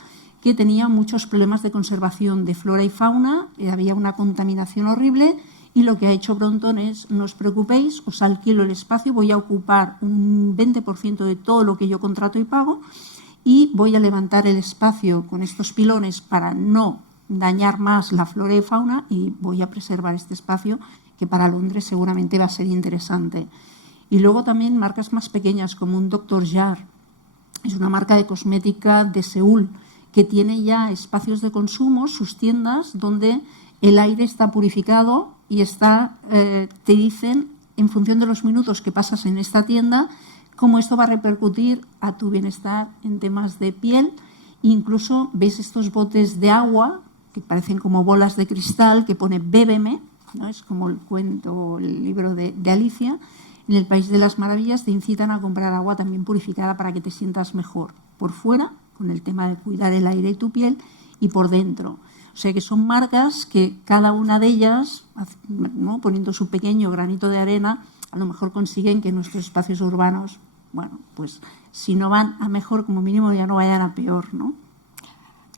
que tenía muchos problemas de conservación de flora y fauna, había una contaminación horrible, y lo que ha hecho Brompton es: no os preocupéis, os alquilo el espacio, voy a ocupar un 20% de todo lo que yo contrato y pago, y voy a levantar el espacio con estos pilones para no dañar más la flora y fauna, y voy a preservar este espacio que para Londres seguramente va a ser interesante. Y luego también marcas más pequeñas como un Dr. Jar, es una marca de cosmética de Seúl que tiene ya espacios de consumo, sus tiendas, donde el aire está purificado y te dicen, en función de los minutos que pasas en esta tienda, cómo esto va a repercutir a tu bienestar en temas de piel. Incluso ves estos botes de agua que parecen como bolas de cristal que pone bébeme, ¿no? Es como el cuento, el libro de Alicia. En el País de las Maravillas te incitan a comprar agua también purificada para que te sientas mejor por fuera, con el tema de cuidar el aire y tu piel, y por dentro. O sea que son marcas que cada una de ellas, ¿no?, poniendo su pequeño granito de arena, a lo mejor consiguen que nuestros espacios urbanos, bueno, pues si no van a mejor, como mínimo ya no vayan a peor, ¿no?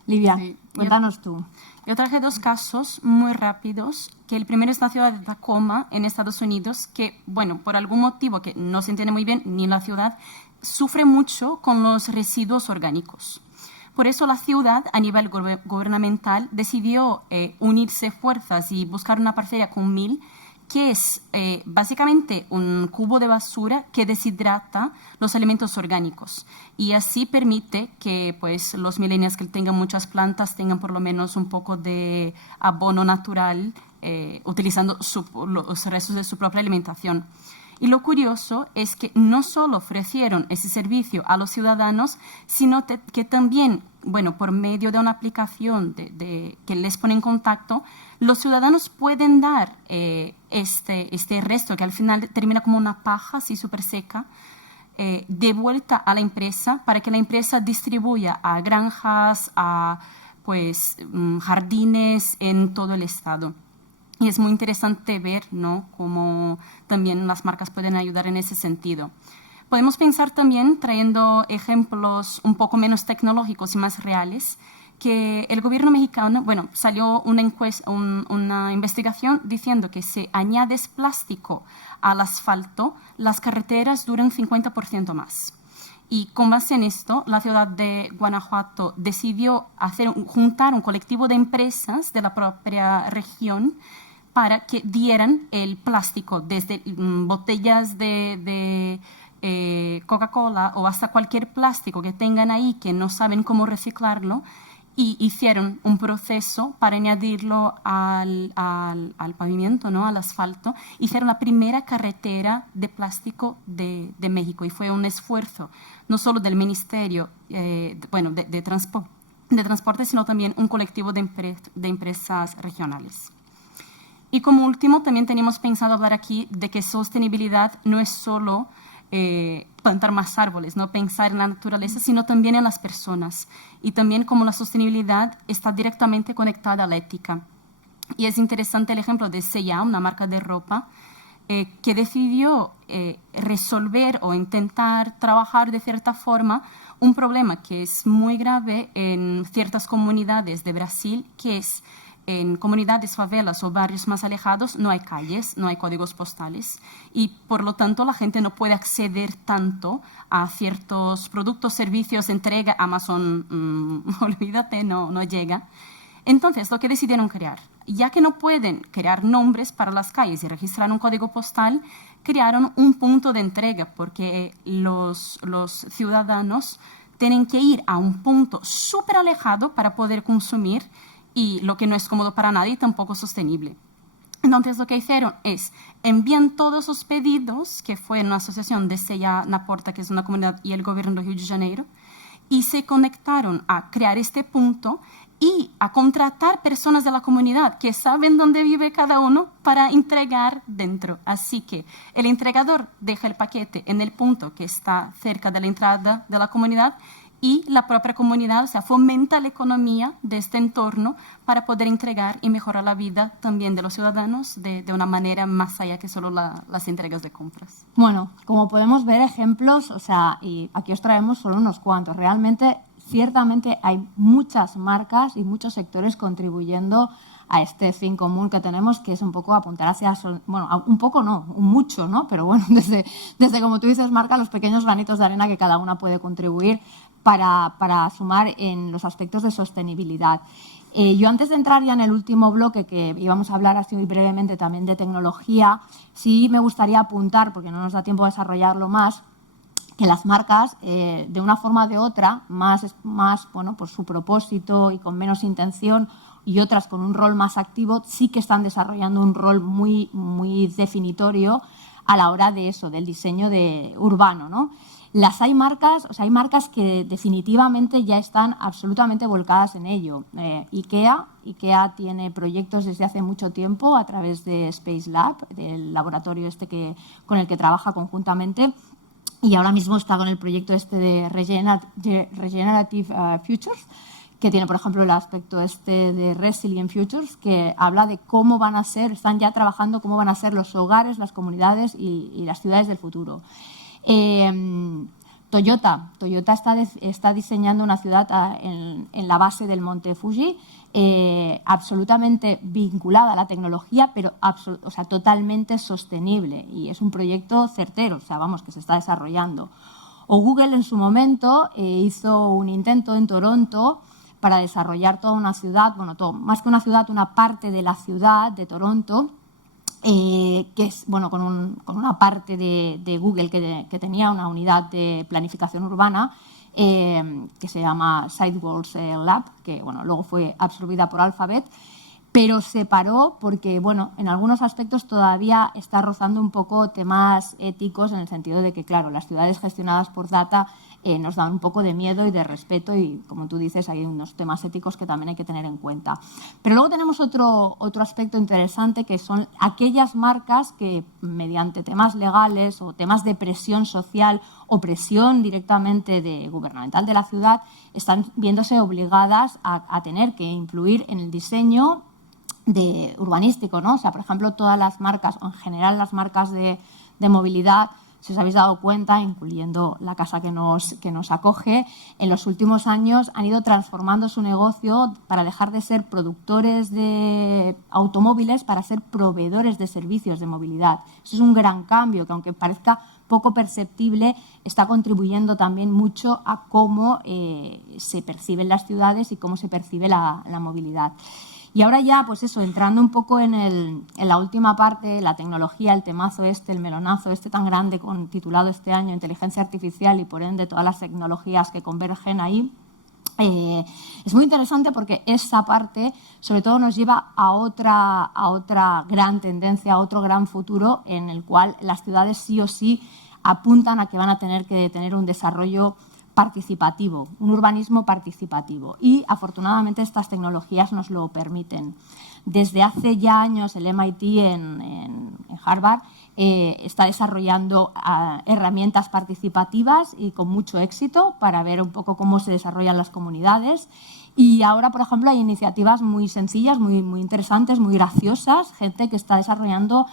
Livia, Sí, cuéntanos tú. Yo traje 2 casos muy rápidos, que el primero es la ciudad de Tacoma, en Estados Unidos, que, bueno, por algún motivo que no se entiende muy bien, ni la ciudad, sufre mucho con los residuos orgánicos. Por eso la ciudad, a nivel gubernamental, decidió unirse fuerzas y buscar una parcería con Mill, que es básicamente un cubo de basura que deshidrata los alimentos orgánicos y así permite que pues, los millennials que tengan muchas plantas tengan por lo menos un poco de abono natural utilizando los restos de su propia alimentación. Y lo curioso es que no solo ofrecieron ese servicio a los ciudadanos, sino que también, bueno, por medio de una aplicación que les pone en contacto, los ciudadanos pueden dar este resto, que al final termina como una paja así súper seca, de vuelta a la empresa para que la empresa distribuya a granjas, a pues, jardines en todo el estado. Y es muy interesante ver, ¿no?, cómo también las marcas pueden ayudar en ese sentido. Podemos pensar también, trayendo ejemplos un poco menos tecnológicos y más reales, que el gobierno mexicano, bueno, salió una investigación diciendo que si añades plástico al asfalto, las carreteras duran 50% más. Y con base en esto, la ciudad de Guanajuato decidió juntar un colectivo de empresas de la propia región para que dieran el plástico, desde botellas de Coca-Cola o hasta cualquier plástico que tengan ahí que no saben cómo reciclarlo, y hicieron un proceso para añadirlo al pavimento, ¿no?, al asfalto. Hicieron la primera carretera de plástico de México y fue un esfuerzo no solo del Ministerio de Transporte, sino también un colectivo de empresas regionales. Y como último, también teníamos pensado hablar aquí de que sostenibilidad no es solo plantar más árboles, no pensar en la naturaleza, sino también en las personas. Y también como la sostenibilidad está directamente conectada a la ética. Y es interesante el ejemplo de C&A, una marca de ropa, que decidió resolver o intentar trabajar de cierta forma un problema que es muy grave en ciertas comunidades de Brasil, que es en comunidades, favelas o barrios más alejados no hay calles, no hay códigos postales y por lo tanto la gente no puede acceder tanto a ciertos productos, servicios, entrega, Amazon, olvídate, no llega. Entonces, lo que decidieron crear, ya que no pueden crear nombres para las calles y registrar un código postal, crearon un punto de entrega porque los ciudadanos tienen que ir a un punto súper alejado para poder consumir, y lo que no es cómodo para nadie y tampoco sostenible. Entonces, lo que hicieron es envían todos los pedidos, que fue una asociación de C&A na Porta, que es una comunidad, y el gobierno de Río de Janeiro, y se conectaron a crear este punto y a contratar personas de la comunidad que saben dónde vive cada uno para entregar dentro. Así que el entregador deja el paquete en el punto que está cerca de la entrada de la comunidad y la propia comunidad, o sea, fomenta la economía de este entorno para poder entregar y mejorar la vida también de los ciudadanos de una manera más allá que solo las entregas de compras. Bueno, como podemos ver ejemplos, o sea, y aquí os traemos solo unos cuantos. Realmente, ciertamente hay muchas marcas y muchos sectores contribuyendo a este fin común que tenemos, que es un poco apuntar hacia, bueno, un poco no, mucho, ¿no? Pero bueno, desde como tú dices, Marca, los pequeños granitos de arena que cada una puede contribuir para sumar en los aspectos de sostenibilidad. Yo antes de entrar ya en el último bloque, que íbamos a hablar así muy brevemente también de tecnología, sí me gustaría apuntar, porque no nos da tiempo a desarrollarlo más, que las marcas, de una forma o de otra, más bueno, por su propósito y con menos intención, y otras con un rol más activo, sí que están desarrollando un rol muy, muy definitorio a la hora de eso, del diseño urbano, ¿no? Hay marcas que definitivamente ya están absolutamente volcadas en ello. IKEA tiene proyectos desde hace mucho tiempo a través de Space Lab, del laboratorio con el que trabaja conjuntamente, y ahora mismo está con el proyecto de Regenerative Futures, que tiene, por ejemplo, el aspecto de Resilient Futures, que habla de cómo van a ser, están ya trabajando cómo van a ser los hogares, las comunidades y las ciudades del futuro. Toyota está diseñando una ciudad en la base del monte Fuji, absolutamente vinculada a la tecnología, pero totalmente sostenible, y es un proyecto certero, que se está desarrollando. O Google en su momento hizo un intento en Toronto para desarrollar toda una ciudad, más que una ciudad, una parte de la ciudad de Toronto, que es con una parte de Google que tenía una unidad de planificación urbana que se llama Sidewalls Lab, que luego fue absorbida por Alphabet, pero se paró porque en algunos aspectos todavía está rozando un poco temas éticos, en el sentido de que, claro, las ciudades gestionadas por data nos dan un poco de miedo y de respeto, y como tú dices, hay unos temas éticos que también hay que tener en cuenta. Pero luego tenemos otro aspecto interesante, que son aquellas marcas que, mediante temas legales o temas de presión social o presión directamente gubernamental de la ciudad, están viéndose obligadas a tener que influir en el diseño urbanístico, ¿no? Por ejemplo, todas las marcas, o en general las marcas de movilidad, si os habéis dado cuenta, incluyendo la casa que nos acoge, en los últimos años han ido transformando su negocio para dejar de ser productores de automóviles para ser proveedores de servicios de movilidad. Eso es un gran cambio que, aunque parezca poco perceptible, está contribuyendo también mucho a cómo se perciben las ciudades y cómo se percibe la movilidad. Y ahora ya, entrando un poco en la última parte, la tecnología, el temazo el melonazo tan grande, titulado este año Inteligencia Artificial, y por ende todas las tecnologías que convergen ahí, es muy interesante porque esa parte sobre todo nos lleva a otra gran tendencia, a otro gran futuro, en el cual las ciudades sí o sí apuntan a que van a tener que tener un desarrollo participativo, un urbanismo participativo, y afortunadamente estas tecnologías nos lo permiten. Desde hace ya años el MIT en Harvard está desarrollando herramientas participativas, y con mucho éxito, para ver un poco cómo se desarrollan las comunidades. Y ahora, por ejemplo, hay iniciativas muy sencillas, muy, muy interesantes, muy graciosas, gente que está desarrollando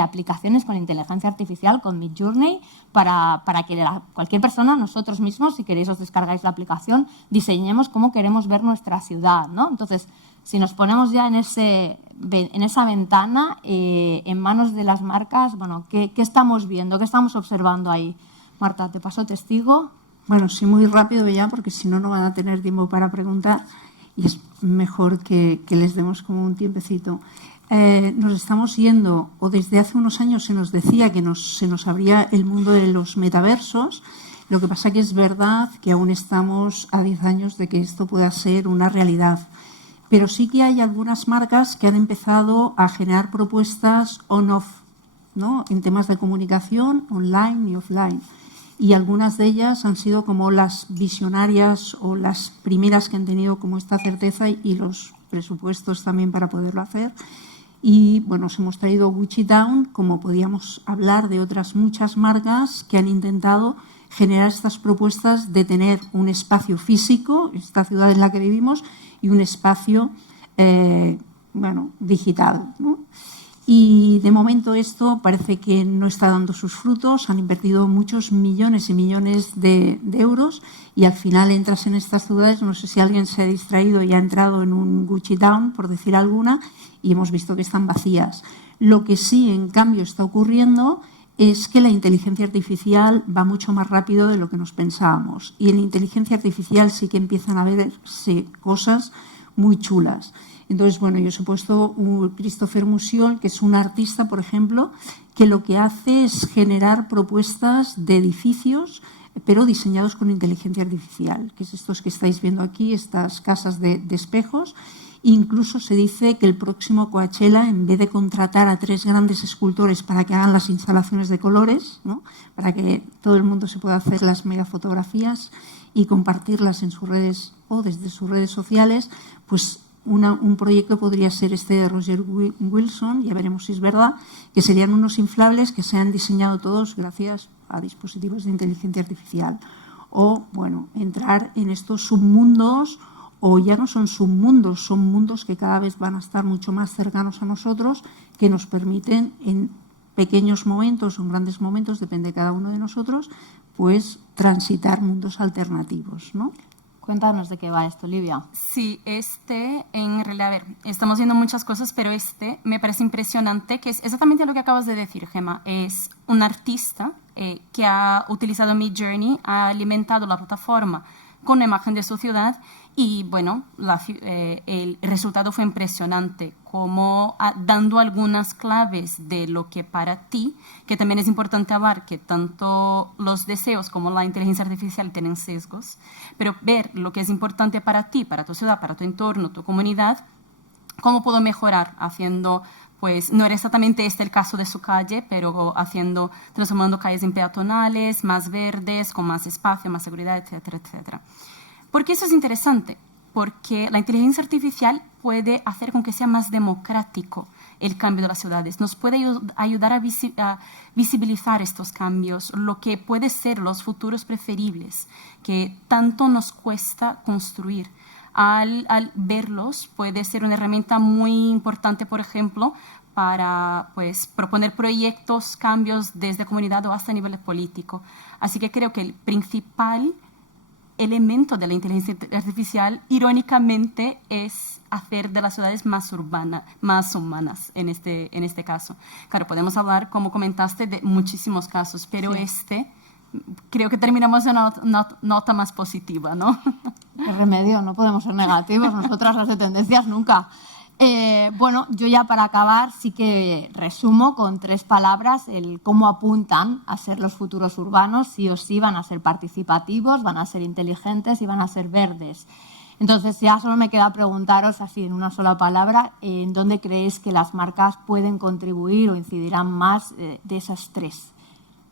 aplicaciones con inteligencia artificial, con Midjourney, para que cualquier persona, nosotros mismos, si queréis os descargáis la aplicación, diseñemos cómo queremos ver nuestra ciudad, ¿no? Entonces, si nos ponemos ya en esa ventana, en manos de las marcas, ¿qué estamos viendo? ¿Qué estamos observando ahí? Marta, te paso testigo. Bueno, sí, muy rápido ya, porque si no, no van a tener tiempo para preguntar, y es mejor que les demos como un tiempecito. Nos estamos yendo, o desde hace unos años se nos decía que se nos abría el mundo de los metaversos. Lo que pasa que es verdad que aún estamos a 10 años de que esto pueda ser una realidad. Pero sí que hay algunas marcas que han empezado a generar propuestas on-off, ¿no?, en temas de comunicación online y offline. Y algunas de ellas han sido como las visionarias o las primeras que han tenido como esta certeza y los presupuestos también para poderlo hacer. Y os hemos traído Gucci Town, como podíamos hablar de otras muchas marcas que han intentado generar estas propuestas de tener un espacio físico, esta ciudad en la que vivimos, y un espacio digital, ¿no? Y de momento esto parece que no está dando sus frutos. Han invertido muchos millones y millones de euros, y al final entras en estas ciudades, no sé si alguien se ha distraído y ha entrado en un Gucci Town, por decir alguna, y hemos visto que están vacías. Lo que sí, en cambio, está ocurriendo es que la inteligencia artificial va mucho más rápido de lo que nos pensábamos, y en la inteligencia artificial sí que empiezan a verse cosas muy chulas. Entonces, yo os he puesto Christopher Musiol, que es un artista, por ejemplo, que lo que hace es generar propuestas de edificios, pero diseñados con inteligencia artificial, que es estos que estáis viendo aquí, estas casas de espejos. Incluso se dice que el próximo Coachella, en vez de contratar a 3 grandes escultores para que hagan las instalaciones de colores, ¿no?, para que todo el mundo se pueda hacer las megafotografías y compartirlas en sus redes o desde sus redes sociales, pues un proyecto podría ser este de Roger Wilson, ya veremos si es verdad, que serían unos inflables que se han diseñado todos gracias a dispositivos de inteligencia artificial. O, bueno, entrar en estos submundos, o ya no son submundos, son mundos que cada vez van a estar mucho más cercanos a nosotros, que nos permiten en pequeños momentos o en grandes momentos, depende de cada uno de nosotros, pues transitar mundos alternativos, ¿no? Cuéntanos de qué va esto, Livia. Sí, en realidad, a ver, estamos viendo muchas cosas, pero me parece impresionante, que es exactamente lo que acabas de decir, Gemma. Es un artista que ha utilizado Midjourney, ha alimentado la plataforma con una imagen de su ciudad y, bueno, el resultado fue impresionante, como dando algunas claves de lo que para ti, que también es importante hablar que tanto los deseos como la inteligencia artificial tienen sesgos, pero ver lo que es importante para ti, para tu ciudad, para tu entorno, tu comunidad, cómo puedo mejorar haciendo, pues no era exactamente el caso de su calle, pero transformando calles en peatonales, más verdes, con más espacio, más seguridad, etcétera, etcétera. ¿Por qué eso es interesante? Porque la inteligencia artificial puede hacer con que sea más democrático el cambio de las ciudades. Nos puede ayudar a visibilizar estos cambios, lo que puede ser los futuros preferibles, que tanto nos cuesta construir. Al verlos puede ser una herramienta muy importante, por ejemplo, para, pues, proponer proyectos, cambios desde comunidad o hasta nivel político. Así que creo que el principal elemento de la inteligencia artificial, irónicamente, es hacer de las ciudades más urbanas, más humanas en este caso. Claro, podemos hablar, como comentaste, de muchísimos casos, pero sí, creo que terminamos en una nota más positiva, ¿no? Qué remedio, no podemos ser negativos, nosotras las de tendencias nunca. Bueno, yo ya para acabar sí que resumo con 3 palabras el cómo apuntan a ser los futuros urbanos. Sí o sí van a ser participativos, van a ser inteligentes y van a ser verdes. Entonces ya solo me queda preguntaros así en una sola palabra, ¿en dónde creéis que las marcas pueden contribuir o incidirán más de esas 3?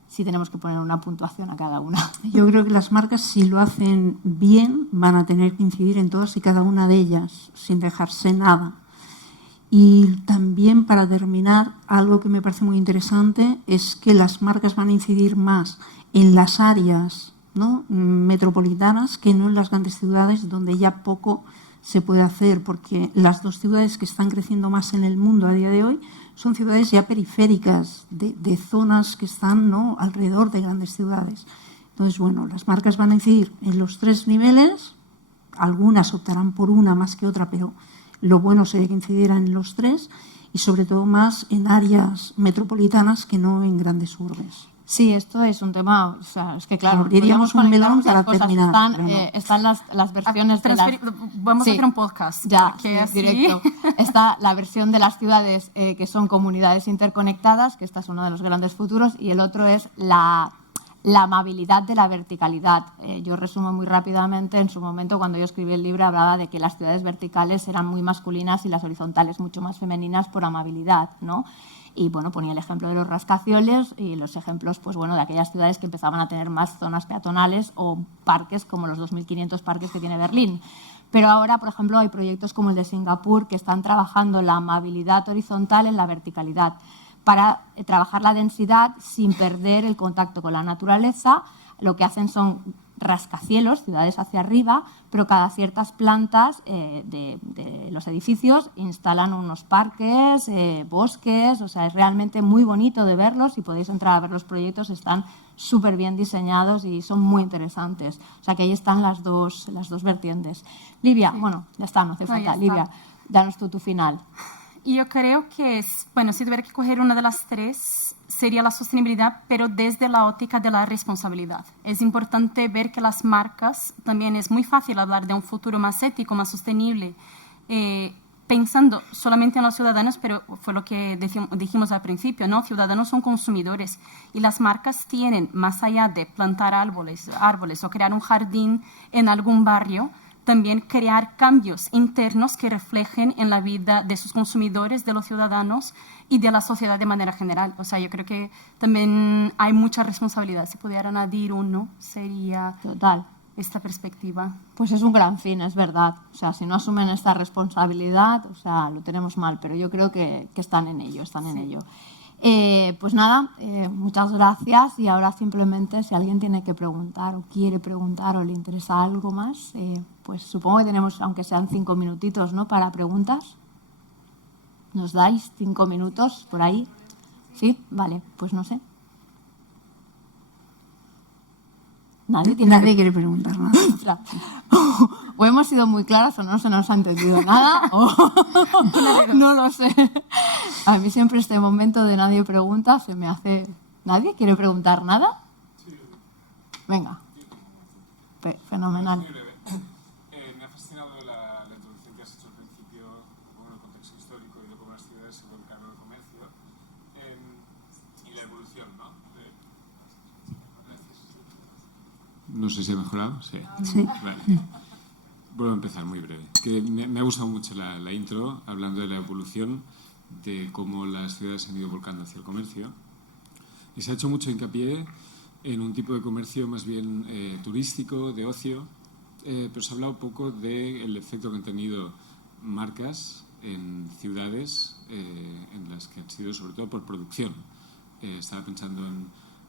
Si tenemos que poner una puntuación a cada una. Yo creo que las marcas, si lo hacen bien, van a tener que incidir en todas y cada una de ellas, sin dejarse nada. Y también, para terminar, algo que me parece muy interesante es que las marcas van a incidir más en las áreas, ¿no?, metropolitanas, que no en las grandes ciudades, donde ya poco se puede hacer, porque las 2 ciudades que están creciendo más en el mundo a día de hoy son ciudades ya periféricas, de zonas que están, ¿no?, alrededor de grandes ciudades. Entonces, bueno, las marcas van a incidir en los 3 niveles, algunas optarán por una más que otra, pero lo bueno sería que incidiera en los 3 y sobre todo más en áreas metropolitanas que no en grandes urbes. Sí, esto es un tema, o sea, es que claro, abriríamos un melón para terminar. Están las versiones de las... Vamos a hacer un podcast. Ya, directo. Está la versión de las ciudades que son comunidades interconectadas, que esta es uno de los grandes futuros, y el otro es la amabilidad de la verticalidad. Yo resumo muy rápidamente, en su momento cuando yo escribí el libro hablaba de que las ciudades verticales eran muy masculinas y las horizontales mucho más femeninas por amabilidad, ¿no? Y bueno, ponía el ejemplo de los rascacielos y los ejemplos, pues bueno, de aquellas ciudades que empezaban a tener más zonas peatonales o parques como los 2.500 parques que tiene Berlín. Pero ahora, por ejemplo, hay proyectos como el de Singapur que están trabajando la amabilidad horizontal en la verticalidad, para trabajar la densidad sin perder el contacto con la naturaleza. Lo que hacen son rascacielos, ciudades hacia arriba, pero cada ciertas plantas de los edificios instalan unos parques, bosques, o sea, es realmente muy bonito de verlos y podéis entrar a ver los proyectos, están súper bien diseñados y son muy interesantes. O sea, que ahí están las dos vertientes. Livia, bueno, ya está, no hace falta. Livia, danos tú tu final. Yo creo que, bueno, si tuviera que coger una de las 3, sería la sostenibilidad, pero desde la óptica de la responsabilidad. Es importante ver que las marcas, también es muy fácil hablar de un futuro más ético, más sostenible, pensando solamente en los ciudadanos, pero fue lo que dijimos al principio, ¿no? Ciudadanos son consumidores y las marcas tienen, más allá de plantar árboles o crear un jardín en algún barrio, también crear cambios internos que reflejen en la vida de sus consumidores, de los ciudadanos y de la sociedad de manera general. O sea, yo creo que también hay mucha responsabilidad. Si pudiera añadir uno, sería Total. esta perspectiva. Pues es un gran fin, es verdad. O sea, si no asumen esta responsabilidad, o sea, lo tenemos mal, pero yo creo que están en ello, Pues nada, muchas gracias y ahora simplemente si alguien tiene que preguntar o quiere preguntar o le interesa algo más, pues supongo que tenemos, aunque sean 5 minutitos, ¿no?, para preguntas. ¿Nos dais 5 minutos por ahí? ¿Sí? Vale, pues no sé. Nadie quiere preguntar nada. O hemos sido muy claras o no se nos ha entendido nada, o no lo sé. A mí siempre este momento de nadie pregunta se me hace... ¿Nadie quiere preguntar nada? Venga. Fenomenal. Me ha fascinado la introducción que has hecho al principio, con el contexto histórico y de cómo las ciudades se volcaron al comercio y la evolución, ¿no? No sé si ha mejorado. Sí. Vale. Vuelvo a empezar muy breve. Que me ha gustado mucho la intro, hablando de la evolución, de cómo las ciudades se han ido volcando hacia el comercio. Y se ha hecho mucho hincapié en un tipo de comercio más bien turístico, de ocio, pero se ha hablado poco del efecto que han tenido marcas en ciudades en las que han sido sobre todo por producción. Estaba pensando en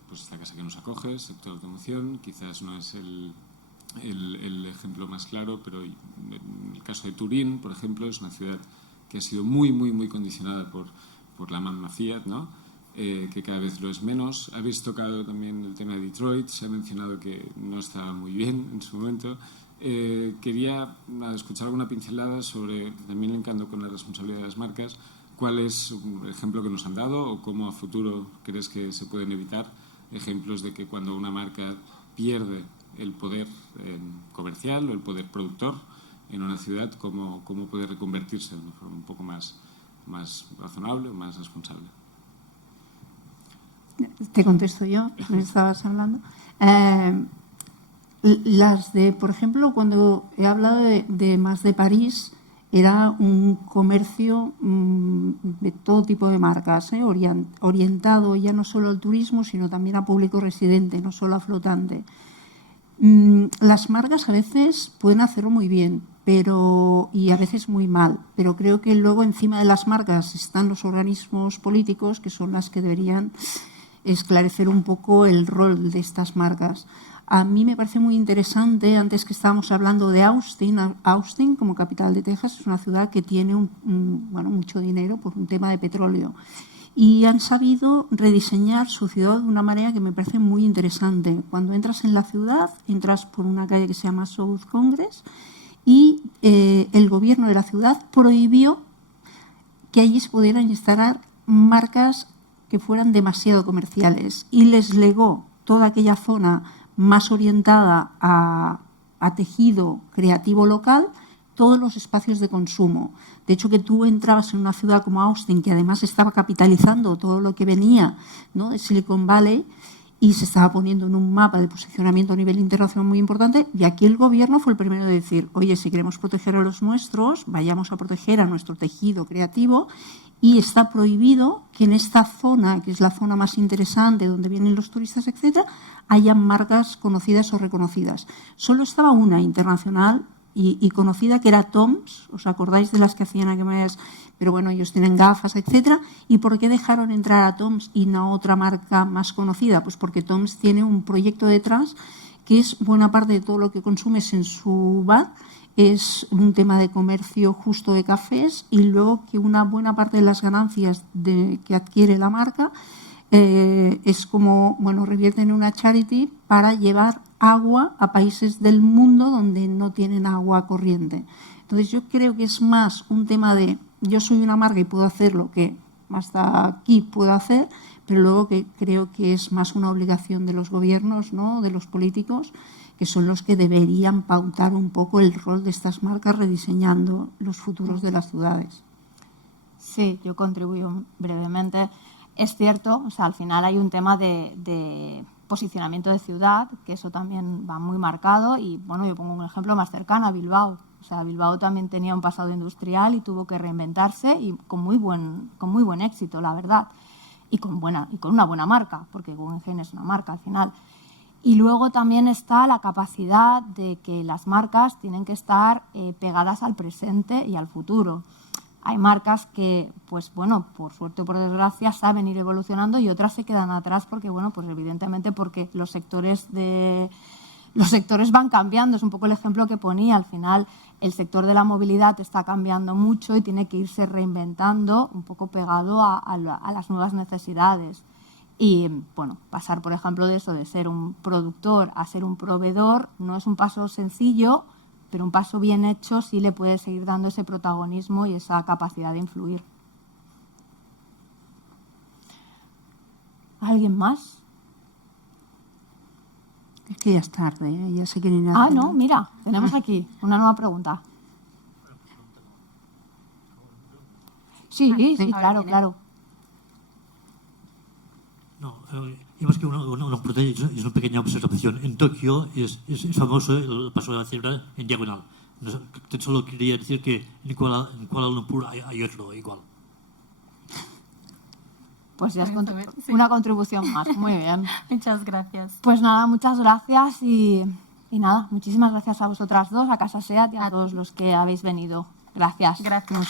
pues esta casa que nos acoge, el sector de automoción, quizás no es el ejemplo más claro, pero en el caso de Turín, por ejemplo, es una ciudad que ha sido muy, muy, muy condicionada por la magna Fiat, ¿no? Que cada vez lo es menos. Habéis tocado también el tema de Detroit, se ha mencionado que no estaba muy bien en su momento. Quería escuchar alguna pincelada sobre, también linkando con la responsabilidad de las marcas, cuál es un ejemplo que nos han dado o cómo a futuro crees que se pueden evitar ejemplos de que cuando una marca pierde el poder comercial o el poder productor en una ciudad, cómo puede reconvertirse de una forma un poco más razonable o más responsable. Te contesto yo, me estabas hablando. Las de, por ejemplo, cuando he hablado de más de París, era un comercio de todo tipo de marcas, orientado ya no solo al turismo, sino también a público residente, no solo a flotante. Las marcas a veces pueden hacerlo muy bien, y a veces muy mal, pero creo que luego encima de las marcas están los organismos políticos, que son las que deberían esclarecer un poco el rol de estas marcas. A mí me parece muy interesante, antes que estábamos hablando de Austin como capital de Texas, es una ciudad que tiene mucho dinero por un tema de petróleo. Y han sabido rediseñar su ciudad de una manera que me parece muy interesante. Cuando entras en la ciudad, entras por una calle que se llama South Congress y el gobierno de la ciudad prohibió que allí se pudieran instalar marcas que fueran demasiado comerciales y les legó toda aquella zona más orientada a tejido creativo local, todos los espacios de consumo. De hecho, que tú entrabas en una ciudad como Austin, que además estaba capitalizando todo lo que venía, ¿no?, de Silicon Valley, y se estaba poniendo en un mapa de posicionamiento a nivel internacional muy importante, y aquí el gobierno fue el primero de decir, oye, si queremos proteger a los nuestros, vayamos a proteger a nuestro tejido creativo, y está prohibido que en esta zona, que es la zona más interesante, donde vienen los turistas, etcétera, haya marcas conocidas o reconocidas. Solo estaba una internacional y conocida, que era Toms. ¿Os acordáis de las que hacían aquellas? Pero bueno, ellos tienen gafas, etcétera. ¿Y por qué dejaron entrar a Toms y no a otra marca más conocida? Pues porque Toms tiene un proyecto detrás que es buena parte de todo lo que consumes en su bar. Es un tema de comercio justo de cafés, y luego que una buena parte de las ganancias que adquiere la marca es como, revierten en una charity para llevar agua a países del mundo donde no tienen agua corriente. Entonces yo creo que es más un tema de yo soy una marca y puedo hacer lo que hasta aquí puedo hacer, pero luego que creo que es más una obligación de los gobiernos, ¿no?, de los políticos, que son los que deberían pautar un poco el rol de estas marcas rediseñando los futuros de las ciudades. Sí, yo contribuyo brevemente. Es cierto, o sea, al final hay un tema de posicionamiento de ciudad, que eso también va muy marcado y, bueno, yo pongo un ejemplo más cercano, a Bilbao. O sea, Bilbao también tenía un pasado industrial y tuvo que reinventarse y con muy buen éxito, la verdad, y con una buena marca, porque Guggenheim es una marca al final. Y luego también está la capacidad de que las marcas tienen que estar pegadas al presente y al futuro. Hay marcas que, pues bueno, por suerte o por desgracia, saben ir evolucionando y otras se quedan atrás porque, bueno, pues evidentemente porque los sectores van cambiando. Es un poco el ejemplo que ponía. Al final, el sector de la movilidad está cambiando mucho y tiene que irse reinventando un poco pegado a las nuevas necesidades. Y, bueno, pasar, por ejemplo, de eso, de ser un productor a ser un proveedor, no es un paso sencillo, pero un paso bien hecho sí le puede seguir dando ese protagonismo y esa capacidad de influir. ¿Alguien más? Es que ya es tarde, ¿eh? Ya se quieren ir. Ah, no, mira, tenemos aquí una nueva pregunta. Sí, claro. No, digamos que una pequeña observación. En Tokio es famoso el paso de la cebra en diagonal. Solo quería decir que en Kuala Lumpur hay otro igual. Pues ya es una contribución más. Muy bien. Muchas gracias. Pues nada, muchas gracias y nada, muchísimas gracias a vosotras dos, a Casa SEAT y a todos los que habéis venido. Gracias. Gracias.